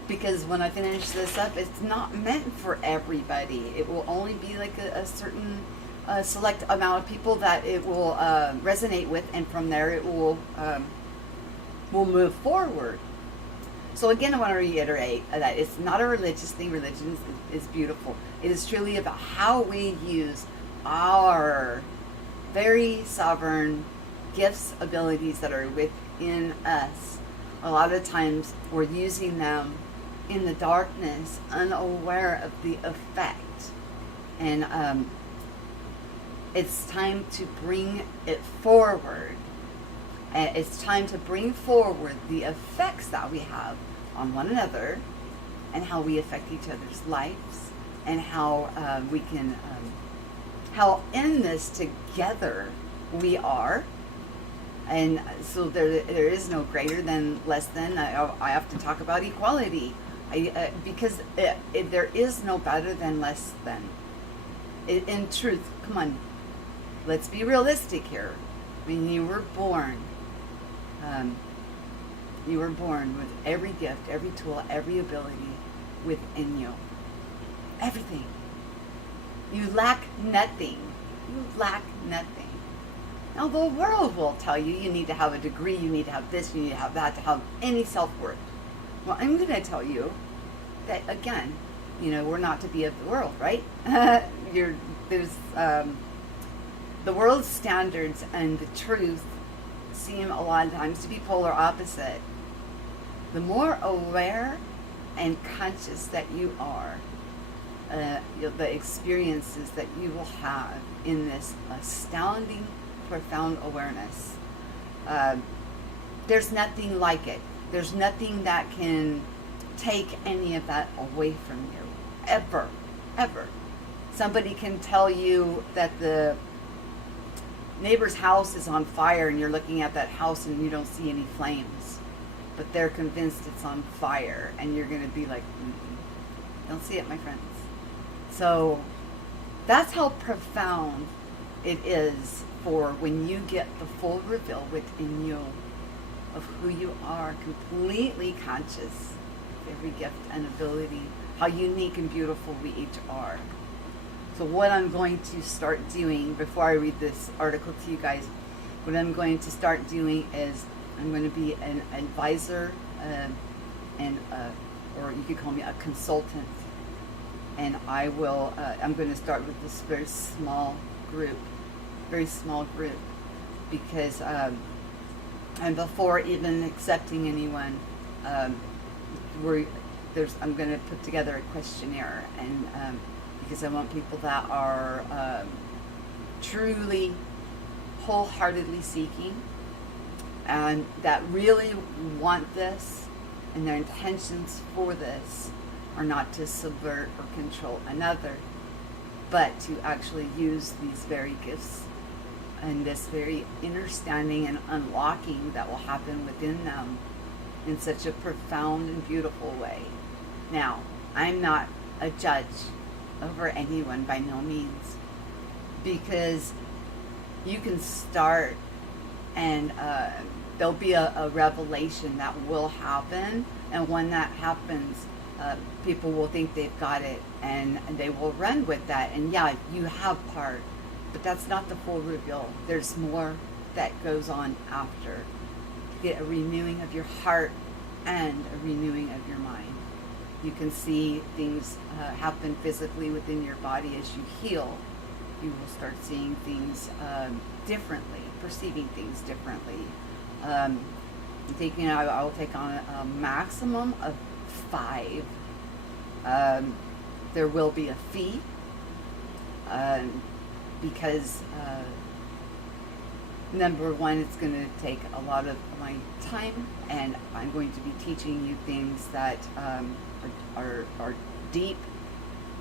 because when I finish this up, it's not meant for everybody. It will only be like a certain select amount of people that it will resonate with, and from there it will move forward. So again, I want to reiterate that it's not a religious thing. Religion is beautiful. It is truly about how we use our very sovereign gifts, abilities that are within us. A lot of times we're using them in the darkness, unaware of the effect. And it's time to bring it forward. It's time to bring forward the effects that we have on one another, and how we affect each other's lives, and how we can, how in this together we are. And so there is no greater than, less than. I often talk about equality, because there is no better than, less than. In truth, come on, let's be realistic here. When you were born, with every gift, every tool, every ability within you. Everything. You lack nothing. You lack nothing. Now the world will tell you you need to have a degree, you need to have this, you need to have that to have any self-worth. Well, I'm going to tell you that, again, we're not to be of the world, right? The world's standards and the truth seem a lot of times to be polar opposite. The more aware and conscious that you are, the experiences that you will have in this astounding, profound awareness, there's nothing like it. There's nothing that can take any of that away from you, ever, ever. Somebody can tell you that the neighbor's house is on fire, and you're looking at that house and you don't see any flames, but they're convinced it's on fire, and you're going to be like, don't see it, my friends. So that's how profound it is for when you get the full reveal within you of who you are, completely conscious of every gift and ability, how unique and beautiful we each are. So what I'm going to start doing, before I read this article to you guys, what I'm going to start doing is I'm going to be an advisor, or you could call me a consultant. And I'm going to start with this very small group, because, and before even accepting anyone, I'm going to put together a questionnaire, and because I want people that are truly, wholeheartedly seeking, and that really want this, and their intentions for this are not to subvert or control another, but to actually use these very gifts and this very understanding and unlocking that will happen within them in such a profound and beautiful way. Now, I'm not a judge over anyone by no means, because you can start and there'll be a revelation that will happen, and when that happens, people will think they've got it, and they will run with that, and yeah, you have part, but that's not the full reveal. There's more that goes on after, to get a renewing of your heart and a renewing of your mind. you can see things happen physically within your body as you heal. You will start seeing things differently, perceiving things differently. I'm thinking I will take on a maximum of 5. There will be a fee because number one, it's going to take a lot of my time, and I'm going to be teaching you things that are deep,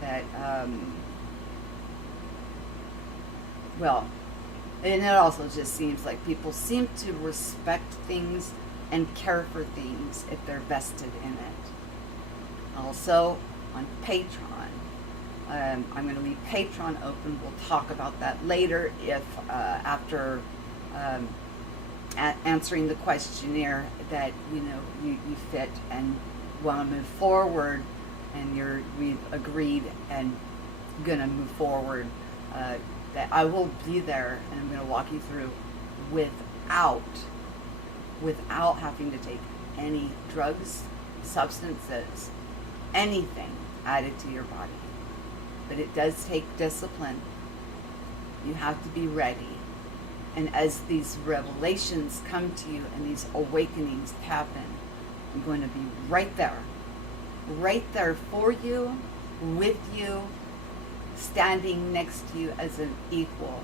that well, and it also just seems like people seem to respect things and care for things if they're vested in it. Also, on Patreon, I'm going to leave Patreon open. We'll talk about that later if after answering the questionnaire that you fit and want to move forward, and we've agreed and gonna move forward. That I will be there, and I'm going to walk you through without having to take any drugs, substances, anything added to your body. But it does take discipline. You have to be ready. And as these revelations come to you and these awakenings happen, I'm going to be right there for you, with you, standing next to you as an equal,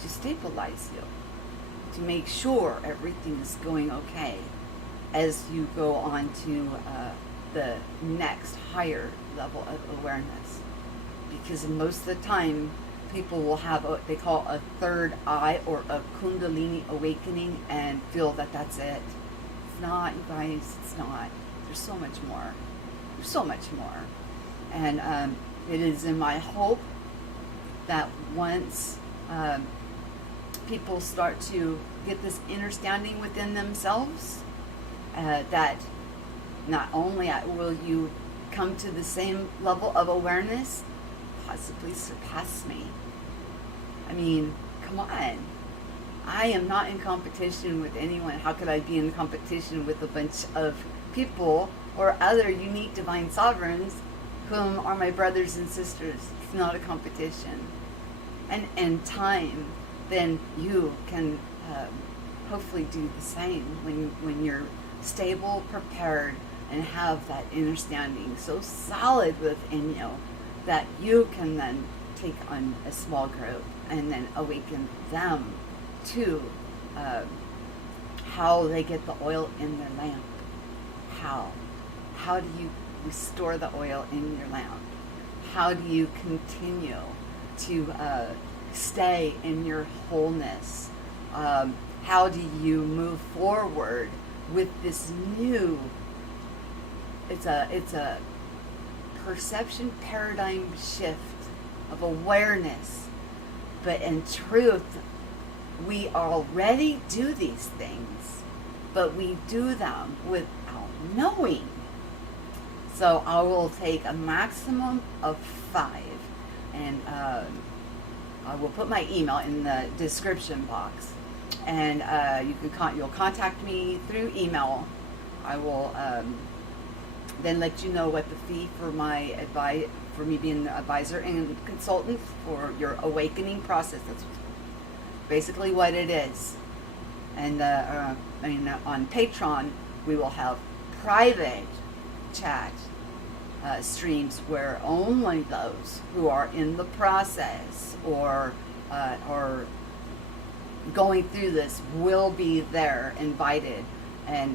to stabilize you, to make sure everything is going okay as you go on to the next higher level of awareness. Because most of the time, people will have what they call a third eye or a kundalini awakening and feel that that's it. It's not, you guys, it's not. There's so much more. There's so much more. And it is in my hope that once people start to get this understanding within themselves, that not only will you come to the same level of awareness, possibly surpass me. I mean, come on. I am not in competition with anyone. How could I be in competition with a bunch of people or other unique divine sovereigns whom are my brothers and sisters? It's not a competition. And in time, then you can hopefully do the same when you're stable, prepared, and have that understanding so solid within you that you can then take on a small group and then awaken them to how they get the oil in their lamp. How do you restore the oil in your lamp? How do you continue to stay in your wholeness? How do you move forward with this new? It's a perception paradigm shift of awareness, but in truth, we already do these things, but we do them without knowing. So I will take a maximum of 5, and I will put my email in the description box, and you'll contact me through email. I will then let you know what the fee for for me being the advisor and consultant for your awakening process. That's basically what it is. And on Patreon, we will have private chat streams where only those who are in the process or going through this will be there, invited, and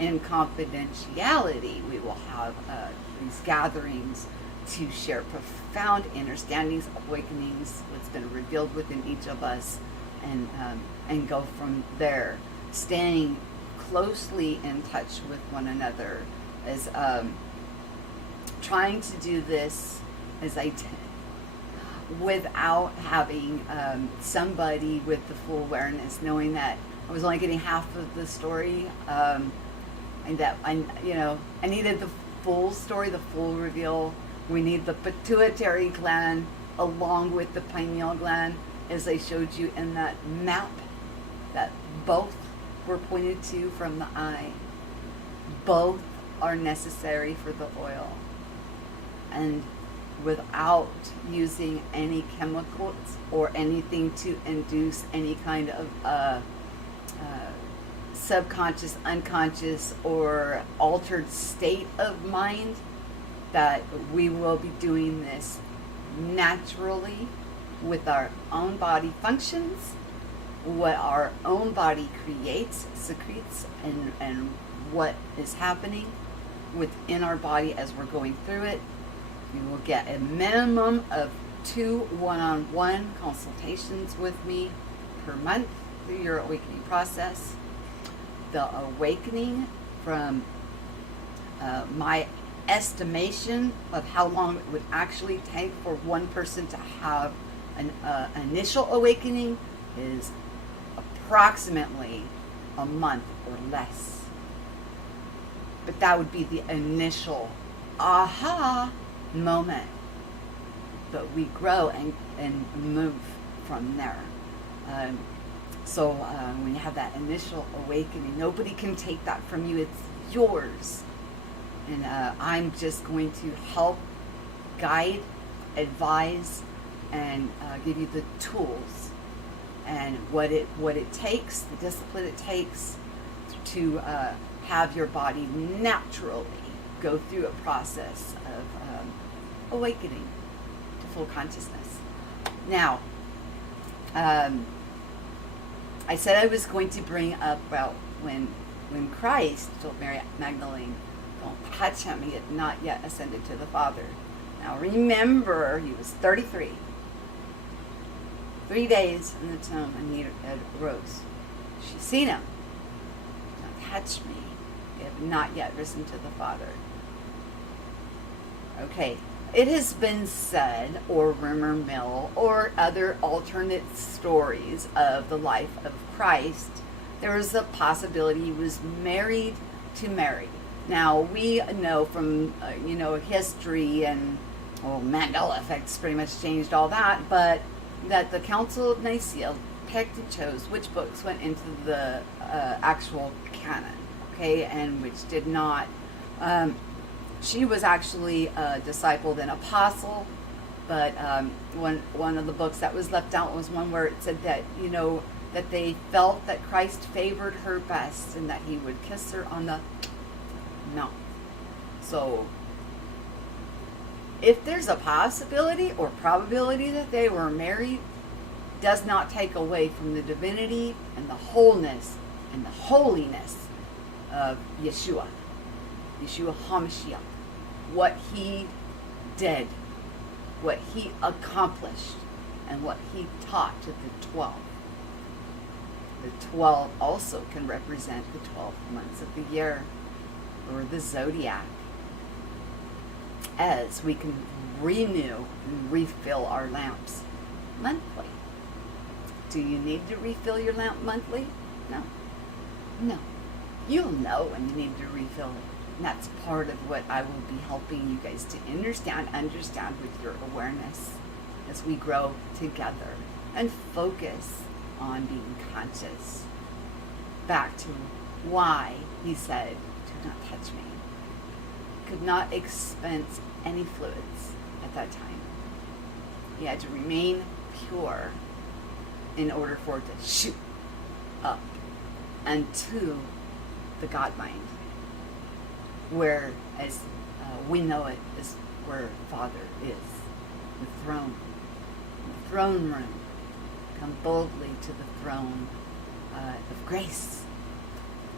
in confidentiality, we will have these gatherings to share profound understandings, awakenings, what's been revealed within each of us, and go from there, staying closely in touch with one another, as trying to do this as I did, without having somebody with the full awareness, knowing that I was only getting half of the story, and that I needed the full story, the full reveal. We need the pituitary gland along with the pineal gland, as I showed you in that map that both were pointed to from the eye. Both are necessary for the oil. And without using any chemicals or anything to induce any kind of subconscious, unconscious, or altered state of mind, that we will be doing this naturally with our own body functions, what our own body creates, secretes, and what is happening within our body as we're going through it. You will get a minimum of 2 one-on-one consultations with me per month through your awakening process. The awakening, from my estimation of how long it would actually take for one person to have an initial awakening, is approximately a month or less. But that would be the initial aha moment. But we grow and move from there. So when you have that initial awakening, nobody can take that from you. It's yours. And I'm just going to help guide, advise, and give you the tools and what it takes, the discipline it takes to have your body naturally go through a process of awakening to full consciousness. Now, I said I was going to bring up about when Christ told Mary Magdalene, "Don't touch him, he had not yet ascended to the Father." Now remember, he was 33. 3 days in the tomb, and he arose. She's seen him. "Don't touch me, he have not yet risen to the Father." Okay, it has been said, or rumor mill, or other alternate stories of the life of Christ, there was a possibility he was married to Mary. Now, we know from, history and, Mandela effects pretty much changed all that, but that the Council of Nicaea picked and chose which books went into the actual canon, okay, and which did not. She was actually a disciple, then apostle, but one of the books that was left out was one where it said that, that they felt that Christ favored her best and that he would kiss her on the mouth. So, if there's a possibility or probability that they were married, does not take away from the divinity and the wholeness and the holiness of Yeshua HaMashiach. What he did, what he accomplished, and what he taught to the 12. The 12 also can represent the 12 months of the year, or the zodiac, as we can renew and refill our lamps monthly. Do you need to refill your lamp monthly? No. You'll know when you need to refill it. And that's part of what I will be helping you guys to understand with your awareness as we grow together and focus on being conscious. Back to why he said, "Do not touch me." Could not expense any fluids at that time. He had to remain pure in order for it to shoot up into the God mind, where, as we know it, is where Father is, the throne room. Come boldly to the throne of grace.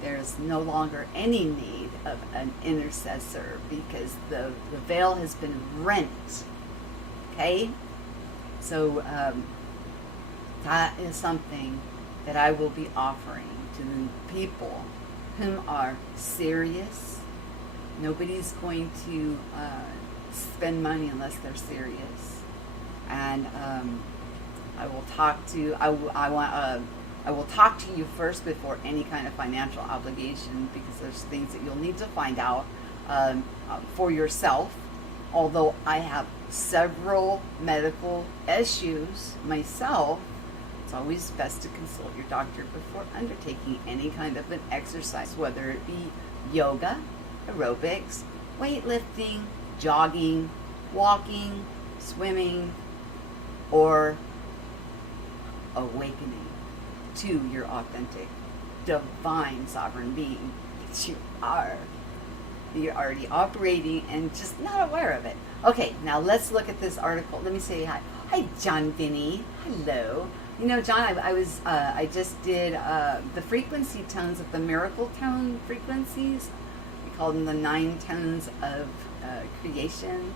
There's no longer any need of an intercessor because the veil has been rent. Okay? So that is something that I will be offering to the people whom are serious. Nobody's going to spend money unless they're serious. And I will talk to I will talk to you first before any kind of financial obligation, because there's things that you'll need to find out for yourself. Although I have several medical issues myself, it's always best to consult your doctor before undertaking any kind of an exercise, whether it be yoga, aerobics, weightlifting, jogging, walking, swimming, or awakening to your authentic, divine, sovereign being that you are. You're already operating and just not aware of it. Okay, now let's look at this article. Let me say hi. Hi, John Vinny. Hello. You know, John, I just did the frequency tones of the miracle tone frequencies. We call them the 9 tones of creation.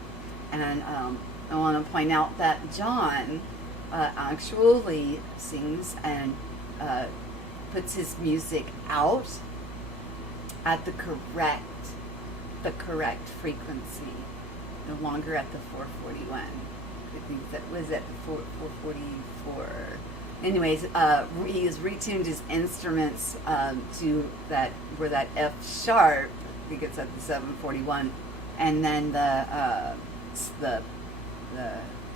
And I want to point out that John actually sings and puts his music out at the correct frequency, no longer at the 441. I think that was at the 444. Anyways, he has retuned his instruments to that, where that F sharp, I think it's at the 741, and then the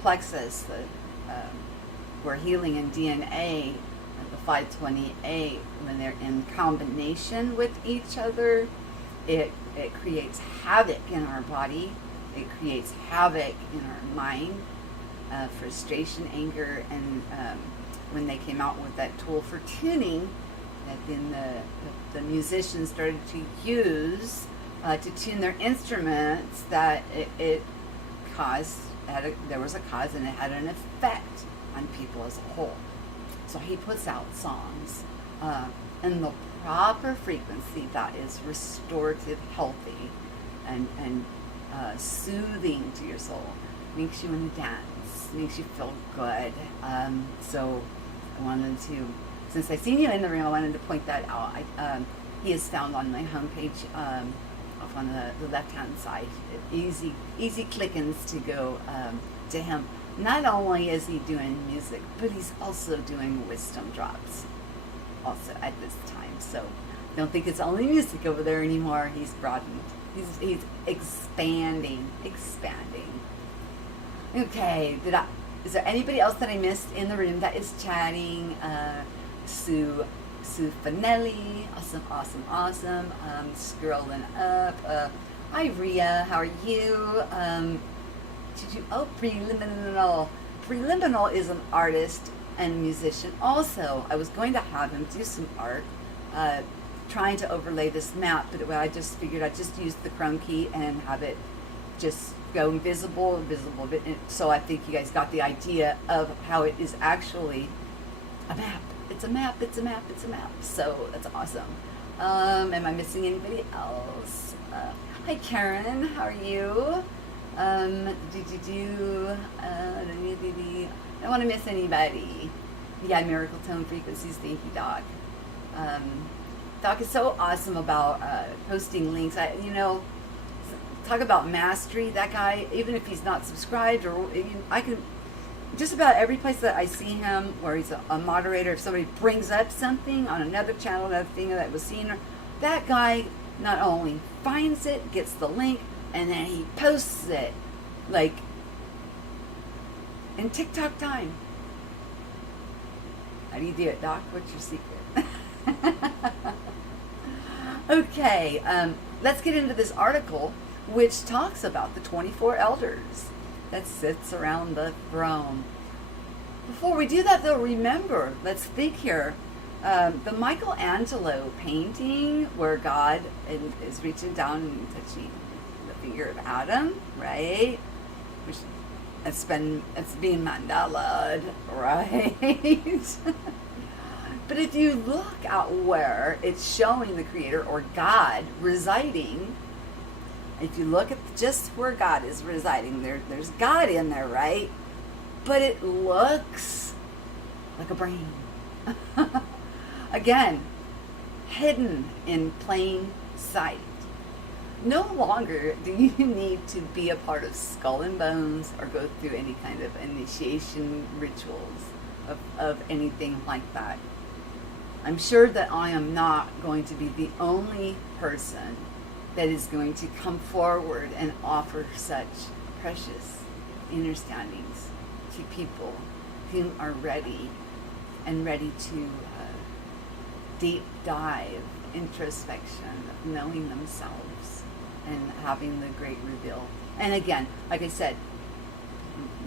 plexus, where healing and DNA at the 528, when they're in combination with each other, it creates havoc in our body. It creates havoc in our mind, frustration, anger, and when they came out with that tool for tuning, that then the musicians started to use to tune their instruments, that it caused, there was a cause and it had an effect on people as a whole. So he puts out songs in the proper frequency that is restorative, healthy, and soothing to your soul. Makes you want to dance, makes you feel good. So I wanted to, since I seen you in the room, I wanted to point that out. He is found on my homepage, off on the left-hand side. Easy clickings to go to him. Not only is he doing music, but he's also doing wisdom drops also at this time. So don't think it's only music over there anymore. He's broadened. He's expanding. Okay, is there anybody else that I missed in the room that is chatting? Sue Finelli, awesome. Scrolling up. Hi Ria, how are you? Preliminal. Preliminal is an artist and musician. Also, I was going to have him do some art, trying to overlay this map, but I just figured I'd just use the Chrome key and have it just go invisible. So I think you guys got the idea of how it is actually a map. It's a map. So that's awesome. Am I missing anybody else? Hi Karen, how are you? I don't want to miss anybody. Yeah, Miracle Tone Frequencies, thank you, Doc. Doc is so awesome about posting links. Talk about mastery. That guy, even if he's not subscribed, or I can, just about every place that I see him where he's a moderator, if somebody brings up something on another channel, another thing that was seen, that guy not only finds it, gets the link, and then he posts it like in TikTok time. How do you do it, Doc? What's your secret? Okay, let's get into this article, which talks about the 24 elders that sits around the throne. Before we do that, though, remember, let's think here. The Michelangelo painting where God is reaching down and touching the finger of Adam, right? Which it's being mandalaed, right? But if you look at where it's showing the Creator or God residing, if you look at just where God is residing, there's God in there, right? But it looks like a brain. Again, hidden in plain sight. No longer do you need to be a part of Skull and Bones or go through any kind of initiation rituals of anything like that. I'm sure that I am not going to be the only person that is going to come forward and offer such precious understandings to people who are ready to deep dive introspection of knowing themselves and having the great reveal. And again, like I said,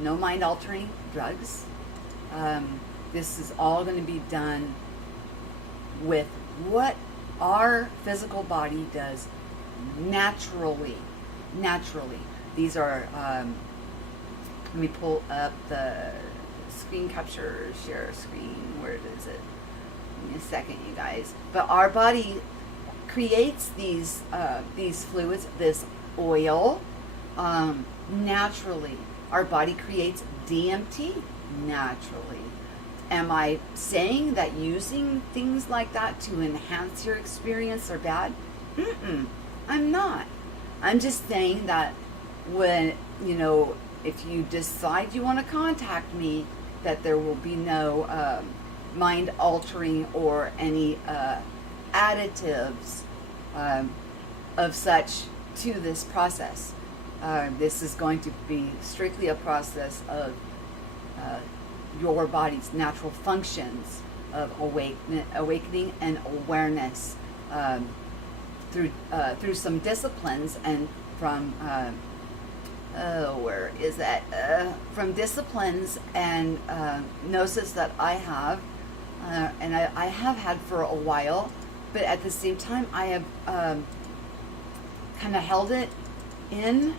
no mind-altering drugs. This is all going to be done with what our physical body does naturally. These are, let me pull up the screen capture, share screen. Where is it? Give me a second, you guys. But our body creates these fluids, this oil, naturally. Our body creates DMT naturally. Am I saying that using things like that to enhance your experience are bad? I'm not. I'm just saying that when, if you decide you want to contact me, that there will be no mind altering or any additives of such to this process. This is going to be strictly a process of your body's natural functions of awakening and awareness through some disciplines and from where is that? From disciplines and gnosis that I have, and I have had for a while, but at the same time I have kind of held it in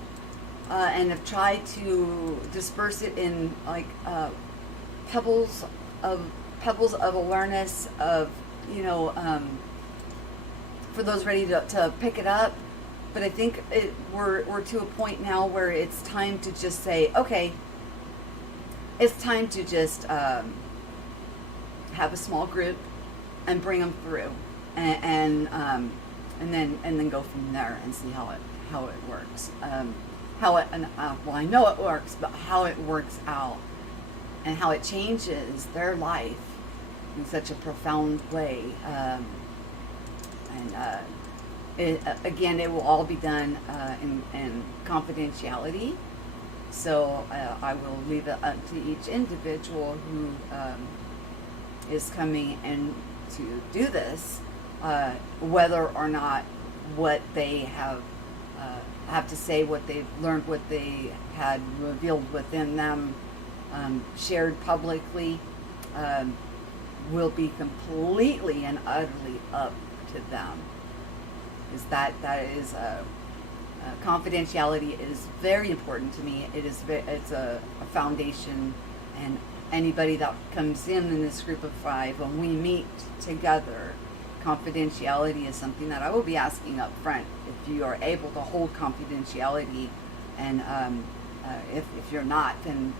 and have tried to disperse it in like pebbles of awareness of for those ready to pick it up. But I think we're to a point now where it's time to just say, okay, it's time to just have a small group and bring them through, and then go from there and see how it works. Well, I know it works, but how it works out and how it changes their life in such a profound way. Again, it will all be done in confidentiality. So I will leave it up to each individual who is coming in to do this, whether or not what they have to say, what they've learned, what they had revealed within them, shared publicly, will be completely and utterly up to them. Is that is confidentiality is very important to me. It's a foundation, and anybody that comes in this group of 5, when we meet together, confidentiality is something that I will be asking up front. If you are able to hold confidentiality, and if you're not, then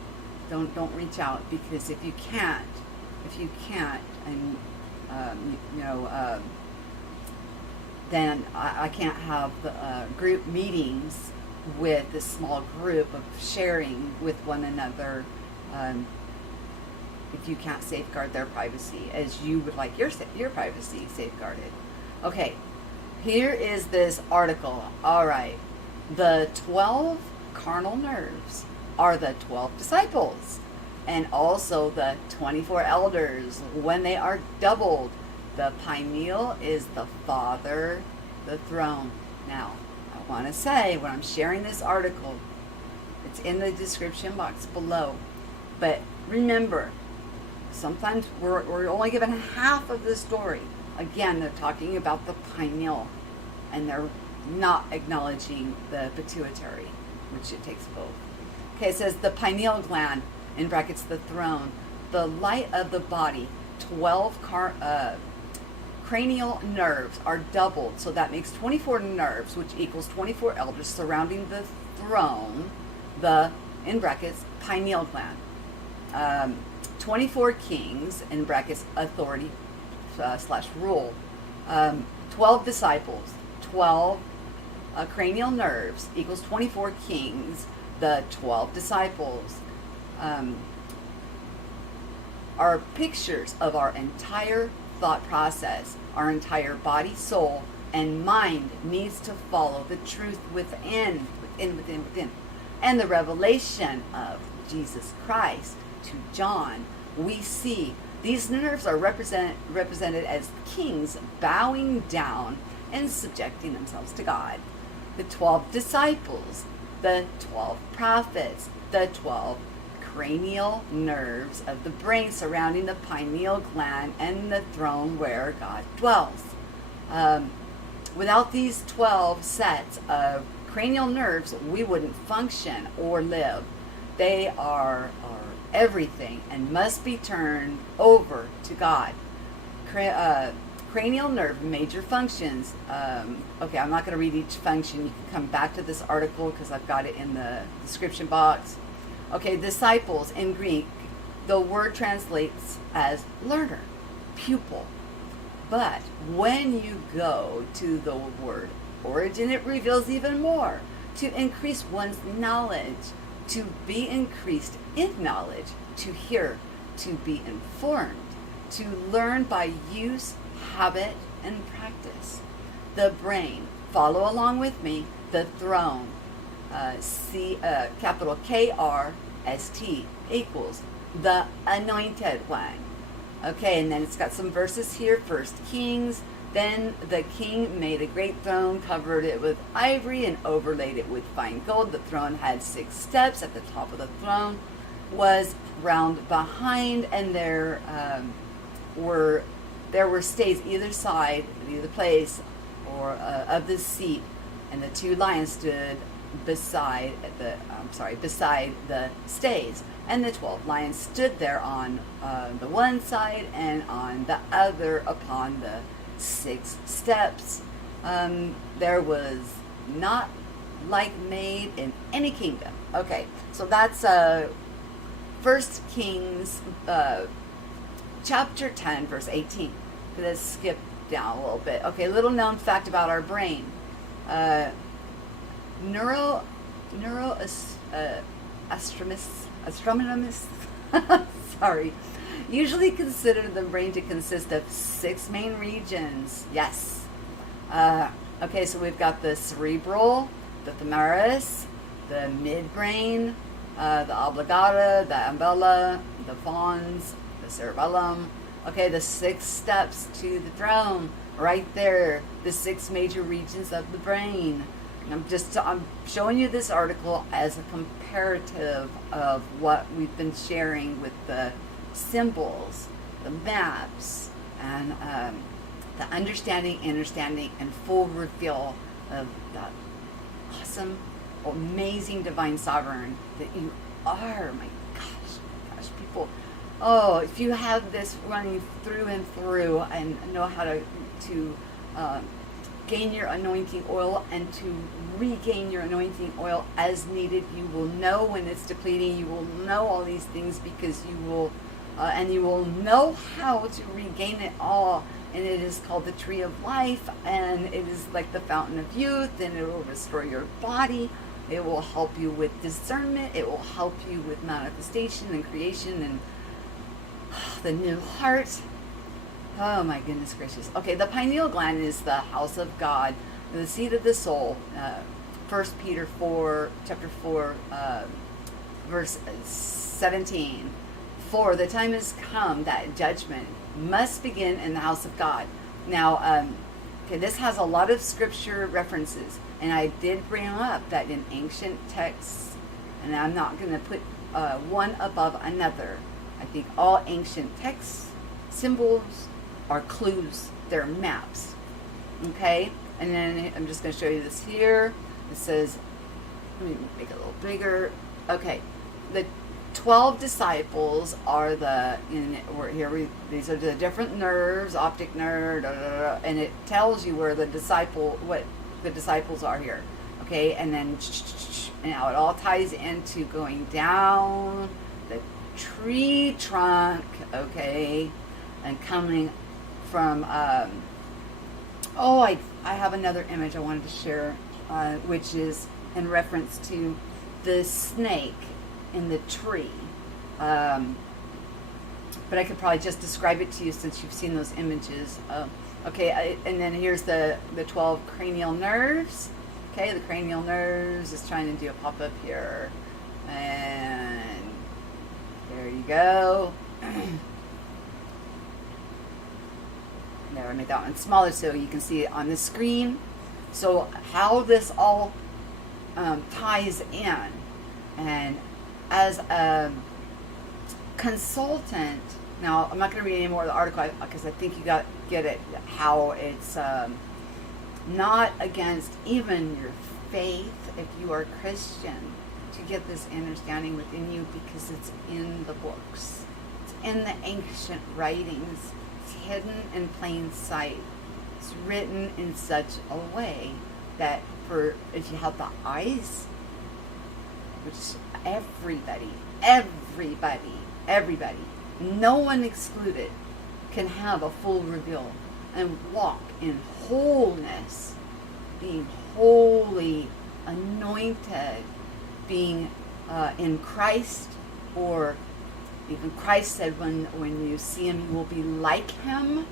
don't reach out, because if you can't, and then I can't have the group meetings with this small group of sharing with one another if you can't safeguard their privacy as you would like your privacy safeguarded. Okay, here is this article. All right, the 12 carnal nerves are the 12 disciples, and also the 24 elders when they are doubled. The pineal is the Father, the throne. Now, I want to say, when I'm sharing this article, it's in the description box below. But remember, sometimes we're only given half of the story. Again, they're talking about the pineal, and they're not acknowledging the pituitary, which it takes both. Okay, it says the pineal gland, in brackets the throne, the light of the body, 12 cranial nerves are doubled, so that makes 24 nerves, which equals 24 elders surrounding the throne, the, in brackets, pineal gland. 24 kings, in brackets, authority / rule. 12 disciples, 12 cranial nerves equals 24 kings, the 12 disciples. Are pictures of our entire thought process. Our entire body, soul, and mind needs to follow the truth within. And the revelation of Jesus Christ to John. We see these nerves are represented as kings bowing down and subjecting themselves to God. the 12 disciples, the 12 prophets, the 12 cranial nerves of the brain surrounding the pineal gland and the throne where God dwells. Without these 12 sets of cranial nerves, we wouldn't function or live. They are everything and must be turned over to God. Cranial nerve major functions. Okay, I'm not going to read each function. You can come back to this article because I've got it in the description box. Okay, disciples in Greek, the word translates as learner, pupil. But when you go to the word origin, it reveals even more. To increase one's knowledge, to be increased in knowledge, to hear, to be informed, to learn by use, habit, and practice. The brain, follow along with me, the throne, capital KRST equals the anointed one. Okay, and then it's got some verses here. First Kings. Then the king made a great throne, covered it with ivory, and overlaid it with fine gold. The throne had 6 steps. At the top of the throne was round behind, and there were stays either side, either place, or of the seat. And the 2 lions stood beside the stays. And the 12 lions stood there on the one side and on the other upon the 6 steps. There was not like made in any kingdom. Okay, so that's 1 Kings chapter 10, verse 18. Let's skip down a little bit. Okay, little known fact about our brain. Astronomers sorry, usually consider the brain to consist of 6 main regions. Yes. Okay, so we've got the cerebral, the thimerus, the midbrain, the oblongata, the ambella, the pons, the cerebellum. Okay, the 6 steps to the throne, right there, the 6 major regions of the brain. And I'm showing you this article as a comparative of what we've been sharing with the symbols, the maps, and the understanding, and full reveal of that awesome, amazing divine sovereign that you are. My gosh, people. Oh, if you have this running through and through and know how to gain your anointing oil and to regain your anointing oil as needed, you will know when it's depleting. You will know all these things because you will know how to regain it all. And it is called the tree of life, and it is like the fountain of youth, and it will restore your body. It will help you with discernment. It will help you with manifestation and creation and the new heart. Oh my goodness gracious. Okay, the pineal gland is the house of God, the seat of the soul. 1 Peter 4, chapter 4, verse 17. For the time has come that judgment must begin in the house of God. Now, this has a lot of scripture references, and I did bring up that in ancient texts, and I'm not going to put one above another. I think all ancient texts, symbols, are clues. They're maps. Okay? And then I'm just going to show you this here. It says, let me make it a little bigger. Okay. The 12 disciples are these are the different nerves, optic nerve, and it tells you what the disciples are here. Okay? And then now it all ties into going down the tree trunk, okay, and coming from I have another image I wanted to share, which is in reference to the snake in the tree, but I could probably just describe it to you since you've seen those images. And then here's the 12 cranial nerves. Okay, the cranial nerves is trying to do a pop-up here, and there you go. There, I made that one smaller so you can see it on the screen. So how this all ties in, and as a consultant, now I'm not going to read any more of the article because I think you get it, how it's not against even your faith if you are Christian to get this understanding within you, because it's in the books, it's in the ancient writings, it's hidden in plain sight. It's written in such a way that if you have the eyes, which everybody, no one excluded, can have a full reveal and walk in wholeness, being holy, anointed, being in Christ, or even Christ said when you see him, you will be like him.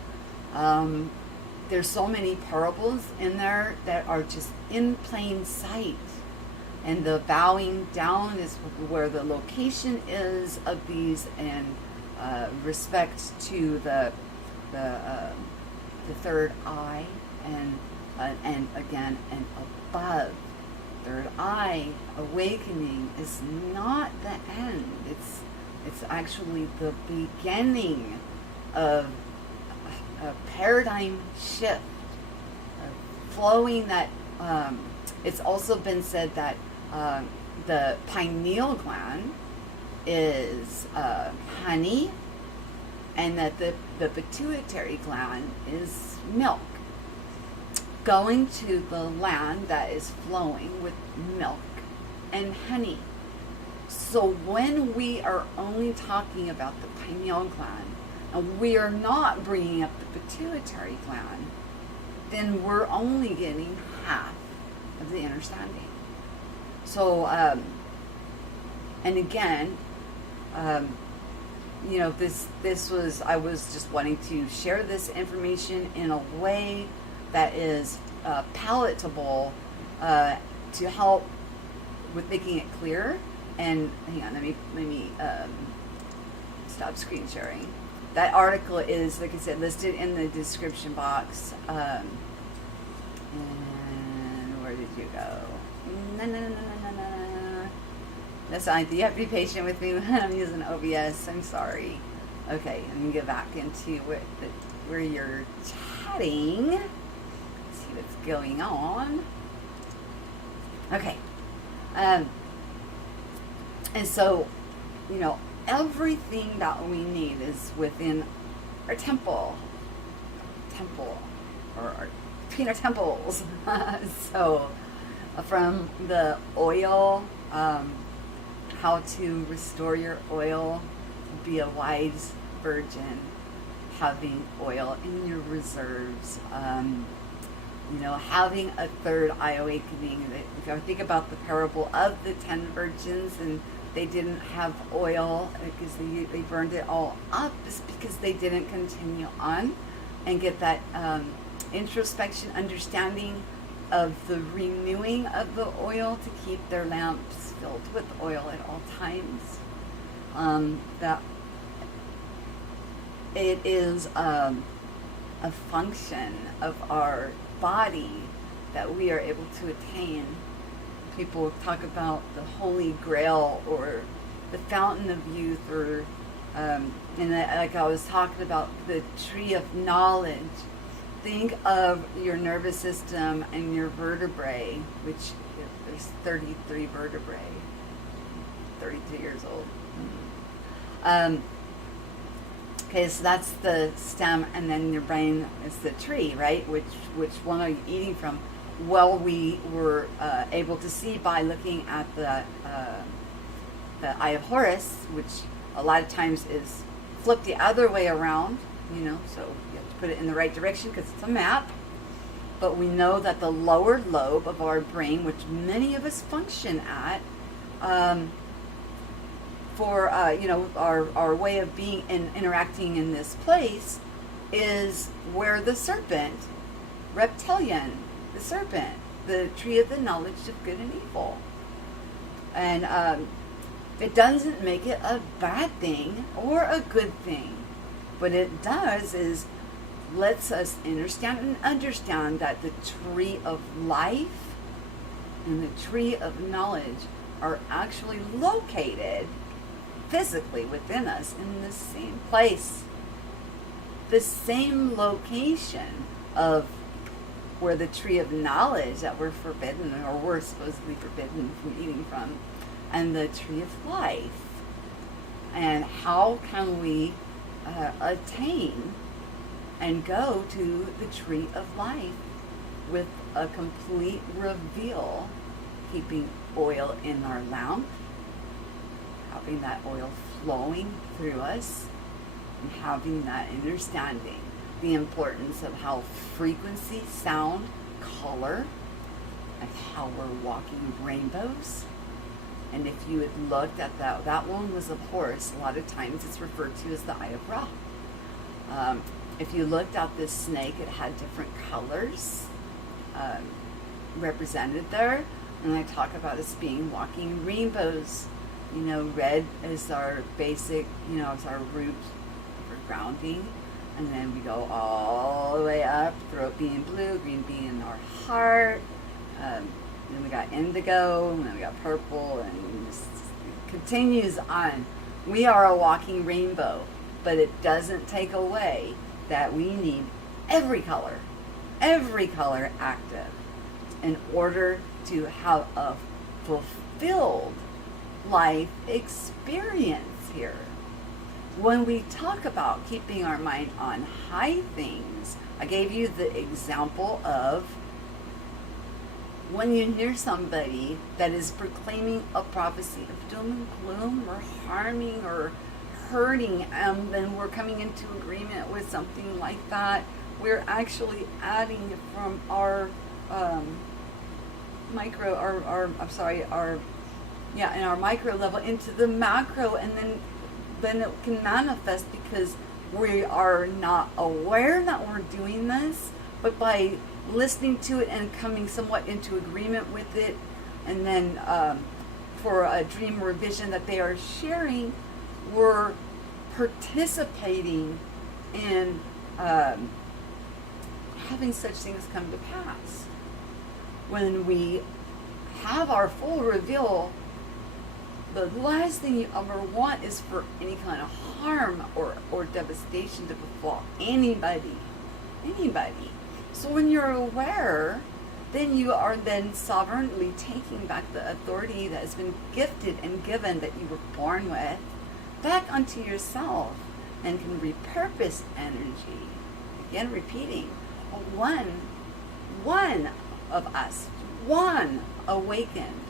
There's so many parables in there that are just in plain sight. And the bowing down is where the location is of these, and respect to the third eye, and again, and above. Third eye awakening is not the end. It's actually the beginning of a paradigm shift, flowing that. It's also been said that the pineal gland is honey, and that the pituitary gland is milk, going to the land that is flowing with milk and honey. So when we are only talking about the pineal gland, and we are not bringing up the pituitary gland, then we're only getting half of the understanding. So, and again, this was, I was just wanting to share this information in a way that is palatable to help with making it clear. And hang on, let me stop screen sharing. That article is, like I said, listed in the description box. And where did you go? No. That's fine. You have to be patient with me when I'm using OBS. I'm sorry. Okay, let me get back into where you're chatting. Let's see what's going on. Okay. And so, everything that we need is within our temple, or between our temples. So, from the oil, how to restore your oil, be a wise virgin, having oil in your reserves, having a third eye awakening. If you think about the parable of the 10 virgins, and they didn't have oil because they burned it all up, is because they didn't continue on and get that introspection, understanding of the renewing of the oil to keep their lamps filled with oil at all times. That it is a function of our body that we are able to attain. People talk about the Holy Grail or the Fountain of Youth, or like I was talking about, the Tree of Knowledge. Think of your nervous system and your vertebrae, which there's 33 vertebrae, 32 years old. Okay, so that's the stem, and then your brain is the tree, right? Which one are you eating from? Well, we were able to see by looking at the Eye of Horus, which a lot of times is flipped the other way around, so you have to put it in the right direction because it's a map. But we know that the lower lobe of our brain, which many of us function at, for our way of being and interacting in this place, is where the serpent, reptilian, the serpent, the tree of the knowledge of good and evil. And it doesn't make it a bad thing or a good thing. What it does is lets us understand that the tree of life and the tree of knowledge are actually located physically within us in the same place, the same location of where the tree of knowledge that we're forbidden, or we're supposedly forbidden from eating from, and the tree of life. And how can we attain and go to the tree of life with a complete reveal, keeping oil in our lamp, having that oil flowing through us, and having that understanding, the importance of how frequency, sound, color, and how we're walking rainbows. And if you had looked at that one was a horse. A lot of times it's referred to as the Eye of Ra. If you looked at this snake, it had different colors represented there. And I talk about us being walking rainbows. You know, red is our basic, you know, it's our root for grounding. And then we go all the way up, throat being blue, green being our heart. Then we got indigo, and then we got purple, and it continues on. We are a walking rainbow, but it doesn't take away that we need every color active in order to have a fulfilled life experience here. When we talk about keeping our mind on high things, I gave you the example of when you hear somebody that is proclaiming a prophecy of doom and gloom or harming or hurting, then we're coming into agreement with something like that. We're actually adding from our in our micro level into the macro, and then it can manifest because we are not aware that we're doing this, but by listening to it and coming somewhat into agreement with it, and then for a dream or a vision that they are sharing, we're participating in having such things come to pass. When we have our full reveal, the last thing you ever want is for any kind of harm or devastation to befall anybody. So when you're aware, then you are then sovereignly taking back the authority that has been gifted and given, that you were born with, back onto yourself, and can repurpose energy. Again, repeating, one of us, one awakened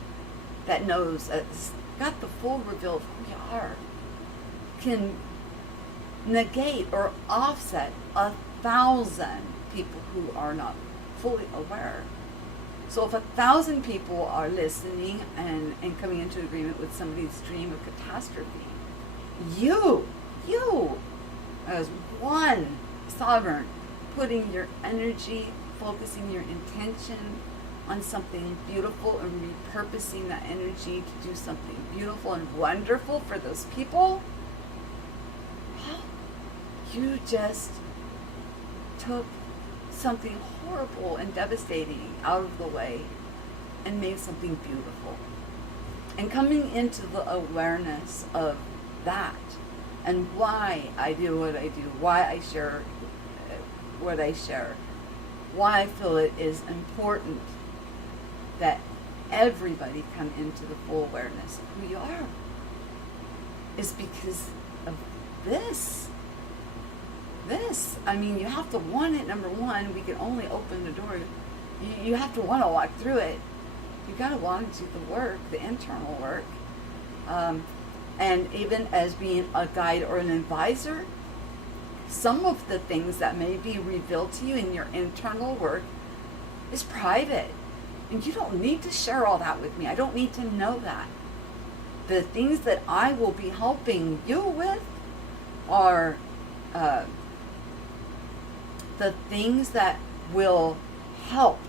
that knows, got the full reveal of who you are, can negate or offset 1,000 people who are not fully aware. So if 1,000 people are listening and coming into agreement with somebody's dream of catastrophe, you as one sovereign, putting your energy, focusing your intention on something beautiful and repurposing that energy to do something beautiful and wonderful for those people, you just took something horrible and devastating out of the way and made something beautiful. And coming into the awareness of that, and why I do what I do, why I share what I share, why I feel it is important that everybody come into the full awareness of who you are, is because of this. I mean, you have to want it. Number one, we can only open the door. You have to want to walk through it. You got to want to do the work, the internal work. And even as being a guide or an advisor, some of the things that may be revealed to you in your internal work is private. And you don't need to share all that with me. I don't need to know that. The things that I will be helping you with are the things that will help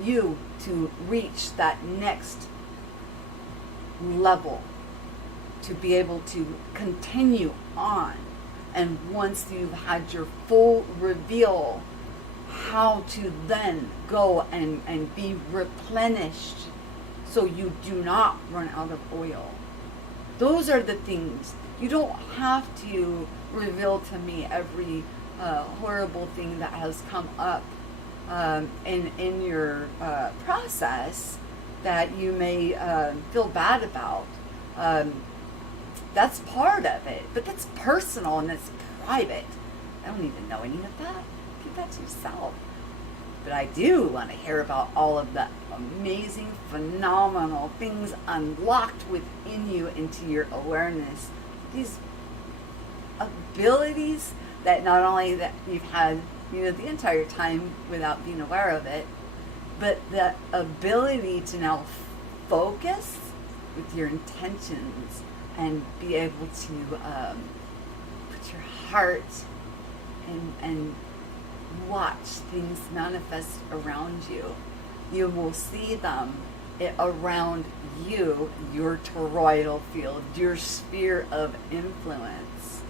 you to reach that next level, to be able to continue on And once you've had your full reveal, how to then go and be replenished so you do not run out of oil. Those are the things. You don't have to reveal to me every horrible thing that has come up in your process that you may feel bad about. That's part of it, but that's personal and it's private. I don't need to know any of that. Keep that to yourself. But I do want to hear about all of the amazing, phenomenal things unlocked within you into your awareness. These abilities that not only that you've had, the entire time without being aware of it, but the ability to now focus with your intentions and be able to put your heart and watch things manifest around you. You will see them around you, your toroidal field, your sphere of influence,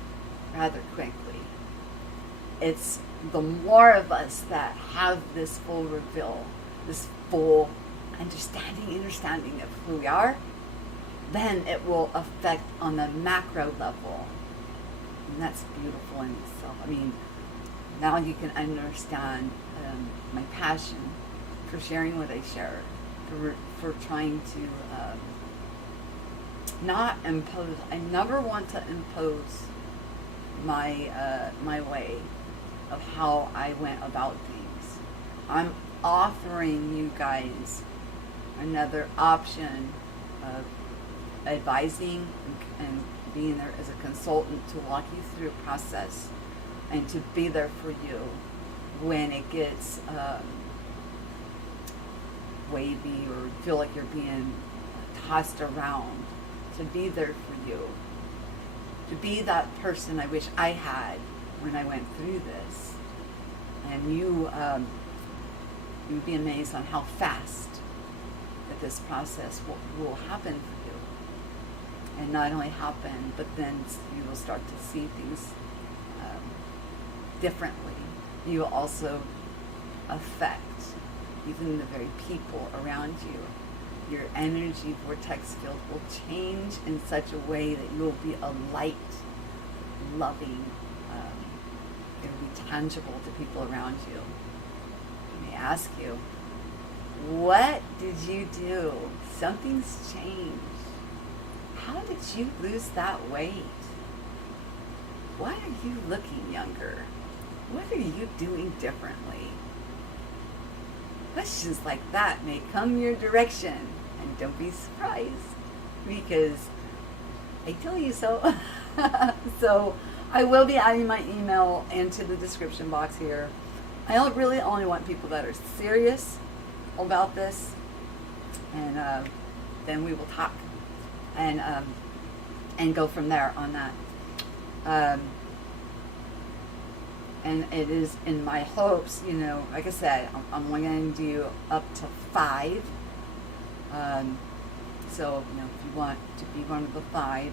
rather quickly. It's the more of us that have this full reveal, this full understanding of who we are, then it will affect on the macro level. And that's beautiful in itself. I mean, now you can understand my passion for sharing what I share, for trying to not impose. I never want to impose my way of how I went about things. I'm offering you guys another option of advising and being there as a consultant to walk you through a process and to be there for you when it gets wavy or feel like you're being tossed around, to be there for you, to be that person I wish I had when I went through this. And you'd be amazed on how fast that this process will happen for you. And not only happen, but then you will start to see things differently. You will also affect even the very people around you. Your energy vortex field will change in such a way that you will be a light, loving, it will be tangible to people around you. Let me ask you, what did you do? Something's changed. How did you lose that weight? Why are you looking younger? What are you doing differently? Questions like that may come your direction, and don't be surprised, because I tell you so. So I will be adding my email into the description box here. I really only want people that are serious about this, and then we will talk and go from there on that. And it is in my hopes, like I said, I'm only going to do up to 5. So, if you want to be one of the 5,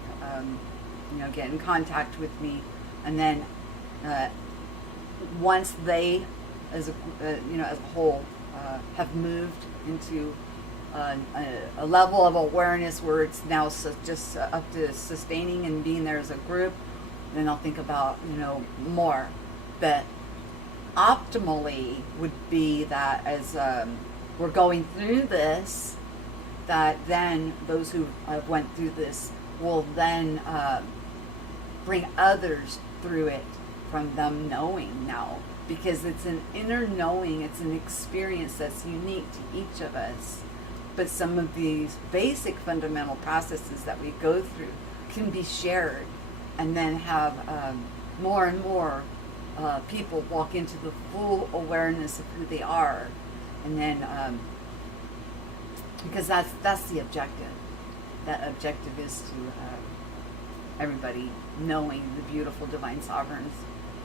get in contact with me. And then once they, as a whole, have moved into a level of awareness where it's now just up to sustaining and being there as a group, then I'll think about, more. But optimally would be that as we're going through this, that then those who went through this will then bring others through it from them knowing now. Because it's an inner knowing, it's an experience that's unique to each of us. But some of these basic fundamental processes that we go through can be shared, and then have more and more people walk into the full awareness of who they are. And then, because that's the objective. That objective is to everybody knowing the beautiful divine sovereigns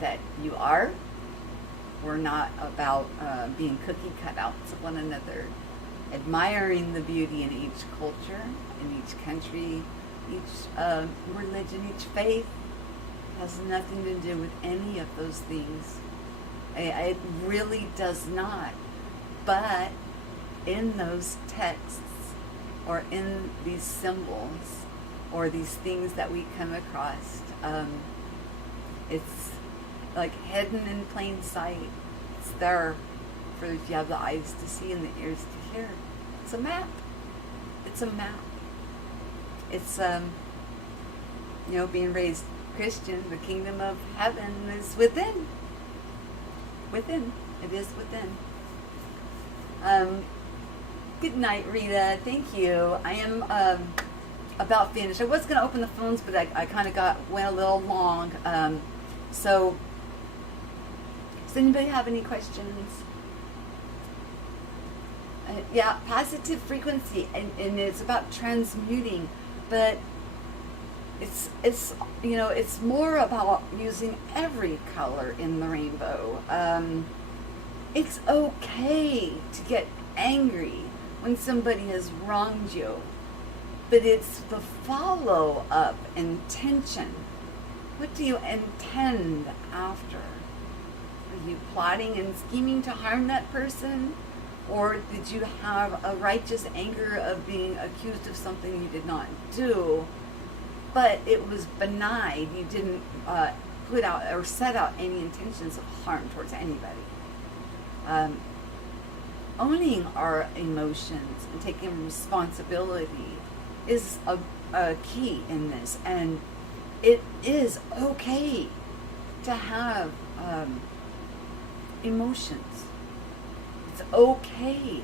that you are. We're not about being cookie cutouts of one another. Admiring the beauty in each culture, in each country, each religion, each faith, has nothing to do with any of those things. It really does not. But in those texts, or in these symbols, or these things that we come across, it's like hidden in plain sight. It's there for if you have the eyes to see and the ears to hear. It's a map. It's a map. It's being raised Christian, the kingdom of heaven is within. Within. It is within. Good night, Rita. Thank you. I am about finished. I was going to open the phones, but I kind of went a little long. So, does anybody have any questions? Yeah, positive frequency, and it's about transmuting, but it's more about using every color in the rainbow. It's okay to get angry when somebody has wronged you, but it's the follow-up intention. What do you intend after? Are you plotting and scheming to harm that person? Or did you have a righteous anger of being accused of something you did not do, but it was benign? You didn't put out or set out any intentions of harm towards anybody. Owning our emotions and taking responsibility is a key in this, and it is okay to have emotions. It's okay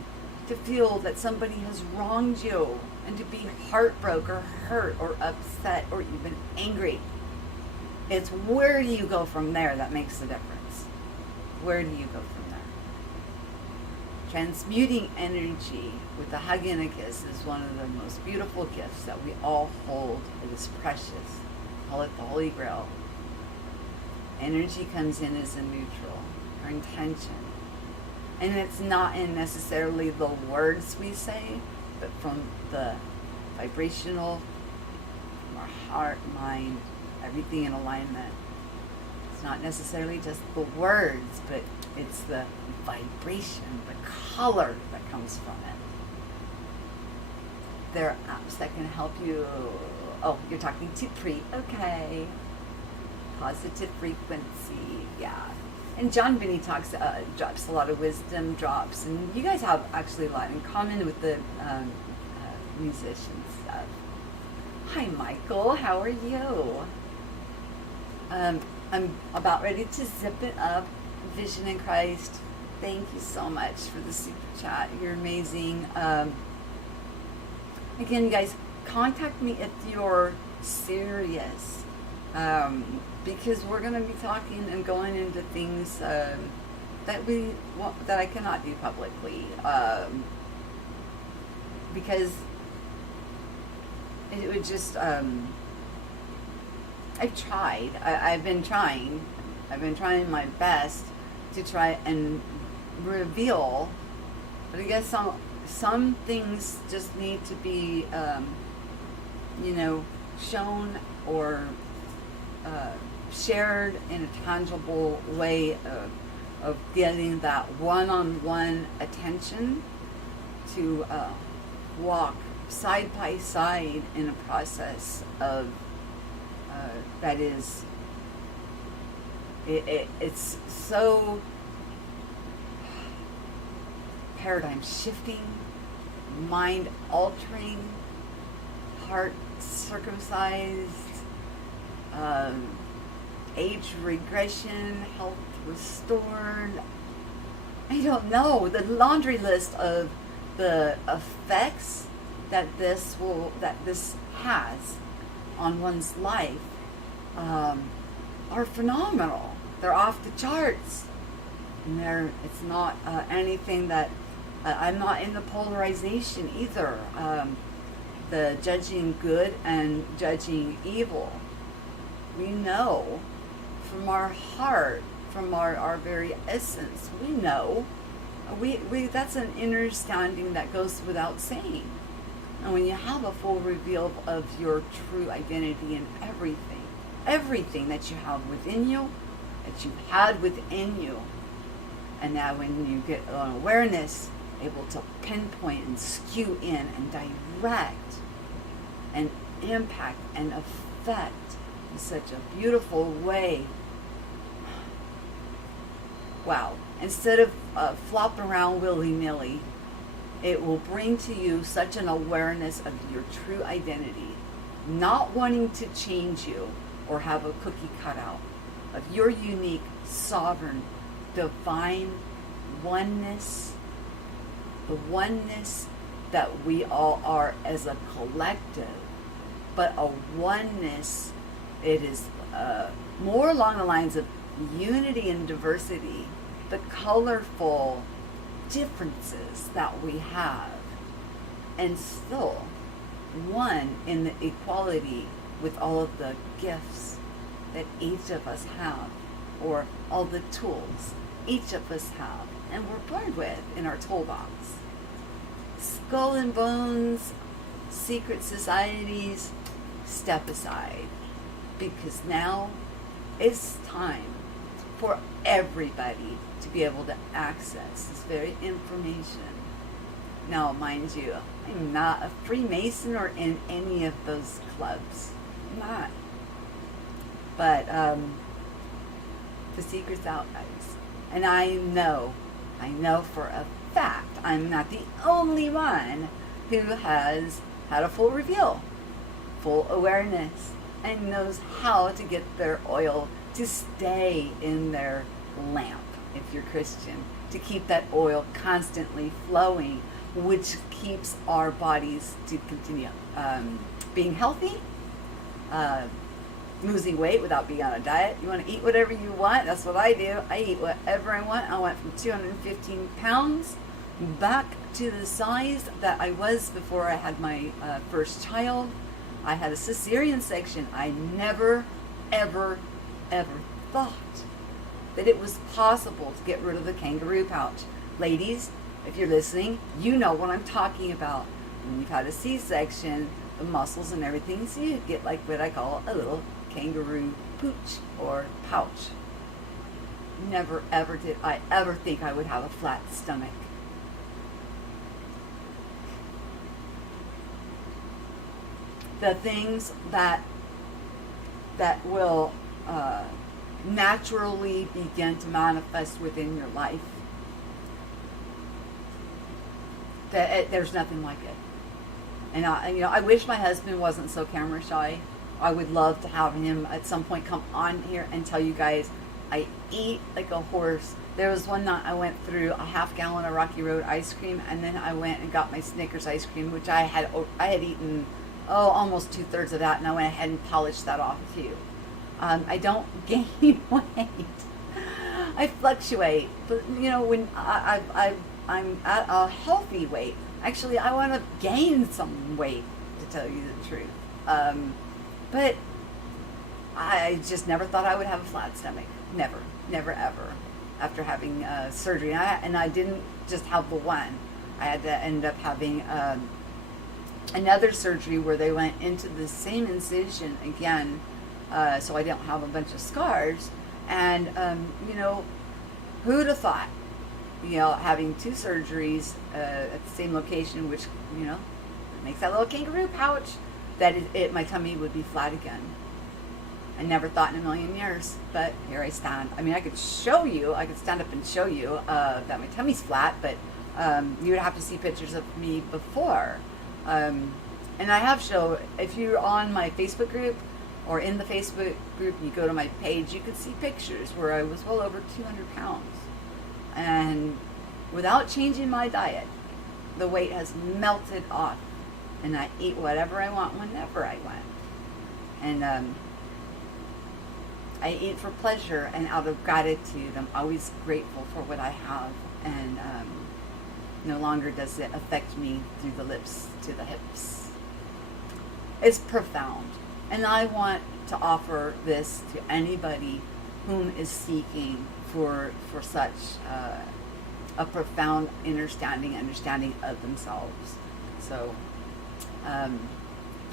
to feel that somebody has wronged you and to be heartbroken or hurt or upset or even angry. It's where do you go from there that makes the difference. Where do you go from there? Transmuting energy with a hug and a kiss is one of the most beautiful gifts that we all hold. It is precious. Call it the Holy Grail. Energy comes in as a neutral, our intention. And it's not in necessarily the words we say, but from the vibrational, from our heart, mind, everything in alignment. It's not necessarily just the words, but it's the vibration, the color that comes from it. There are apps that can help you. Oh, you're talking to Pre. Okay. Positive frequency. Yeah. And John Binney drops a lot of wisdom drops, and you guys have actually a lot in common with the musician stuff. Hi, Michael. How are you? I'm about ready to zip it up. Vision in Christ. Thank you so much for the super chat. You're amazing. Again, guys, contact me if you're serious. Because we're going to be talking and going into things that I cannot do publicly, because it would just I've tried. I've been trying my best to try and reveal, but I guess some things just need to be shown or shared in a tangible way of getting that one-on-one attention to walk side by side in a process of that is it's so paradigm shifting, mind altering, heart circumcised, age regression, health restored. I don't know, the laundry list of the effects that this has on one's life are phenomenal. They're off the charts, and it's not anything that I'm not in the polarization either. The judging good and judging evil. We know from our heart, from our very essence, we know. We that's an understanding that goes without saying. And when you have a full reveal of your true identity in everything, everything that you have within you, that you've had within you. And now when you get an awareness, able to pinpoint and skew in and direct and impact and affect in such a beautiful way. Wow. Instead of flopping around willy-nilly, it will bring to you such an awareness of your true identity, not wanting to change you or have a cookie cut out of your unique, sovereign, divine oneness, the oneness that we all are as a collective, but a oneness, it is more along the lines of unity and diversity, the colorful differences that we have, and still one in the equality with all of the gifts that each of us have, or all the tools each of us have and we're born with in our toolbox. Skull and bones, secret societies, step aside, because now it's time for everybody to be able to access this very information. Now, mind you, I'm not a Freemason or in any of those clubs. I'm not. But the secret's out, guys. And I know for a fact I'm not the only one who has had a full reveal, full awareness, and knows how to get their oil to stay in their lamp, if you're Christian, to keep that oil constantly flowing, which keeps our bodies to continue being healthy, losing weight without being on a diet. You want to eat whatever you want. That's what I do. I eat whatever I want. I went from 215 pounds back to the size that I was before I had my first child. I had a cesarean section. I never, ever, ever thought that it was possible to get rid of the kangaroo pouch. Ladies, if you're listening, you know what I'm talking about. When you've had a C-section, the muscles and everything, so you get like what I call a little kangaroo pooch or pouch. Never ever did I ever think I would have a flat stomach. The things that will naturally begin to manifest within your life, there's nothing like it. And I wish my husband wasn't so camera shy. I would love to have him at some point come on here and tell you guys I eat like a horse. There was one night I went through a half gallon of Rocky Road ice cream, and then I went and got my Snickers ice cream, which I had eaten almost 2/3 of that, and I went ahead and polished that off too. I don't gain weight. I fluctuate, but when I'm at a healthy weight. Actually, I want to gain some weight, to tell you the truth. But I just never thought I would have a flat stomach. Never, never, ever. After having surgery, and I didn't just have the one. I had to end up having another surgery where they went into the same incision again, so I don't have a bunch of scars. And who'd have thought? Having two surgeries at the same location, which, makes that little kangaroo pouch, that my tummy would be flat again. I never thought in a million years, but here I stand. I mean, I could stand up and show you that my tummy's flat, but you would have to see pictures of me before. And I have shown, if you're on my Facebook group, or in the Facebook group, you go to my page, you could see pictures where I was well over 200 pounds. And without changing my diet, the weight has melted off, and I eat whatever I want whenever I want. And I eat for pleasure and out of gratitude. I'm always grateful for what I have, and no longer does it affect me through the lips to the hips. It's profound, and I want to offer this to anybody whom is seeking for such a profound understanding of themselves. So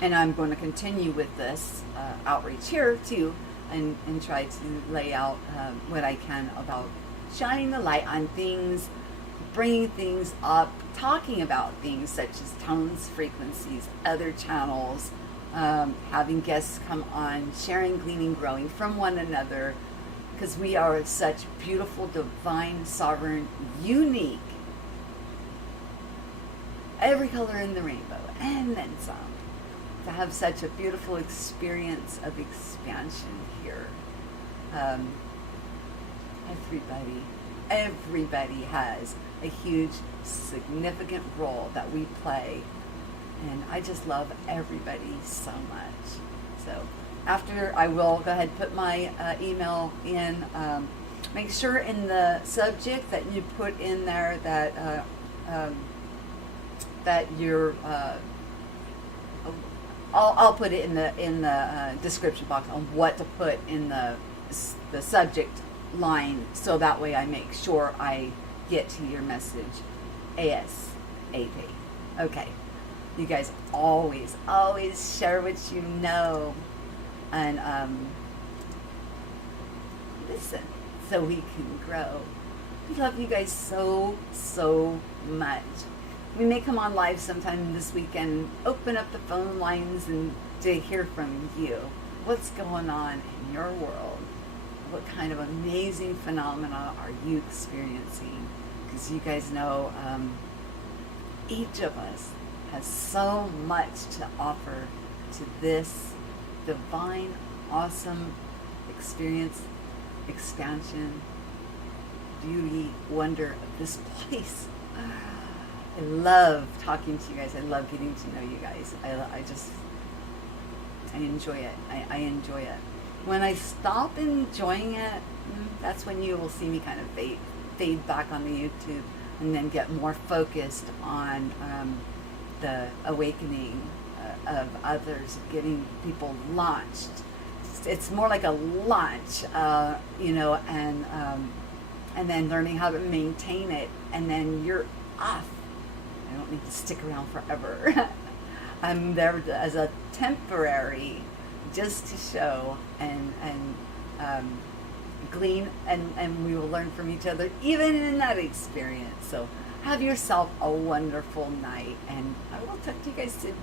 And I'm going to continue with this outreach here too, and try to lay out what I can about shining the light on things, bringing things up, talking about things such as tones, frequencies, other channels, having guests come on, sharing, gleaning, growing from one another, because we are such beautiful, divine, sovereign, unique, every color in the rainbow, and then some. To have such a beautiful experience of expansion here. Everybody has a huge, significant role that we play. And I just love everybody so much. So after, I will go ahead and put my email in. Make sure in the subject that you put in there that that you're I'll put it in the description box on what to put in the subject line, so that way I make sure I get to your message ASAP. Okay, you guys always share what you know, and listen so we can grow. We love you guys so much. We may come on live sometime this weekend, open up the phone lines and to hear from you. What's going on in your world? What kind of amazing phenomena are you experiencing? Because you guys know each of us has so much to offer to this divine, awesome experience, expansion, beauty, wonder of this place. I love talking to you guys. I love getting to know you guys. I enjoy it. I enjoy it. When I stop enjoying it, that's when you will see me kind of fade back on the YouTube, and then get more focused on the awakening of others, getting people launched. It's more like a launch, and then learning how to maintain it, and then you're off. I don't need to stick around forever. I'm there as a temporary, just to show and glean, and we will learn from each other even in that experience. So have yourself a wonderful night, and I will talk to you guys soon.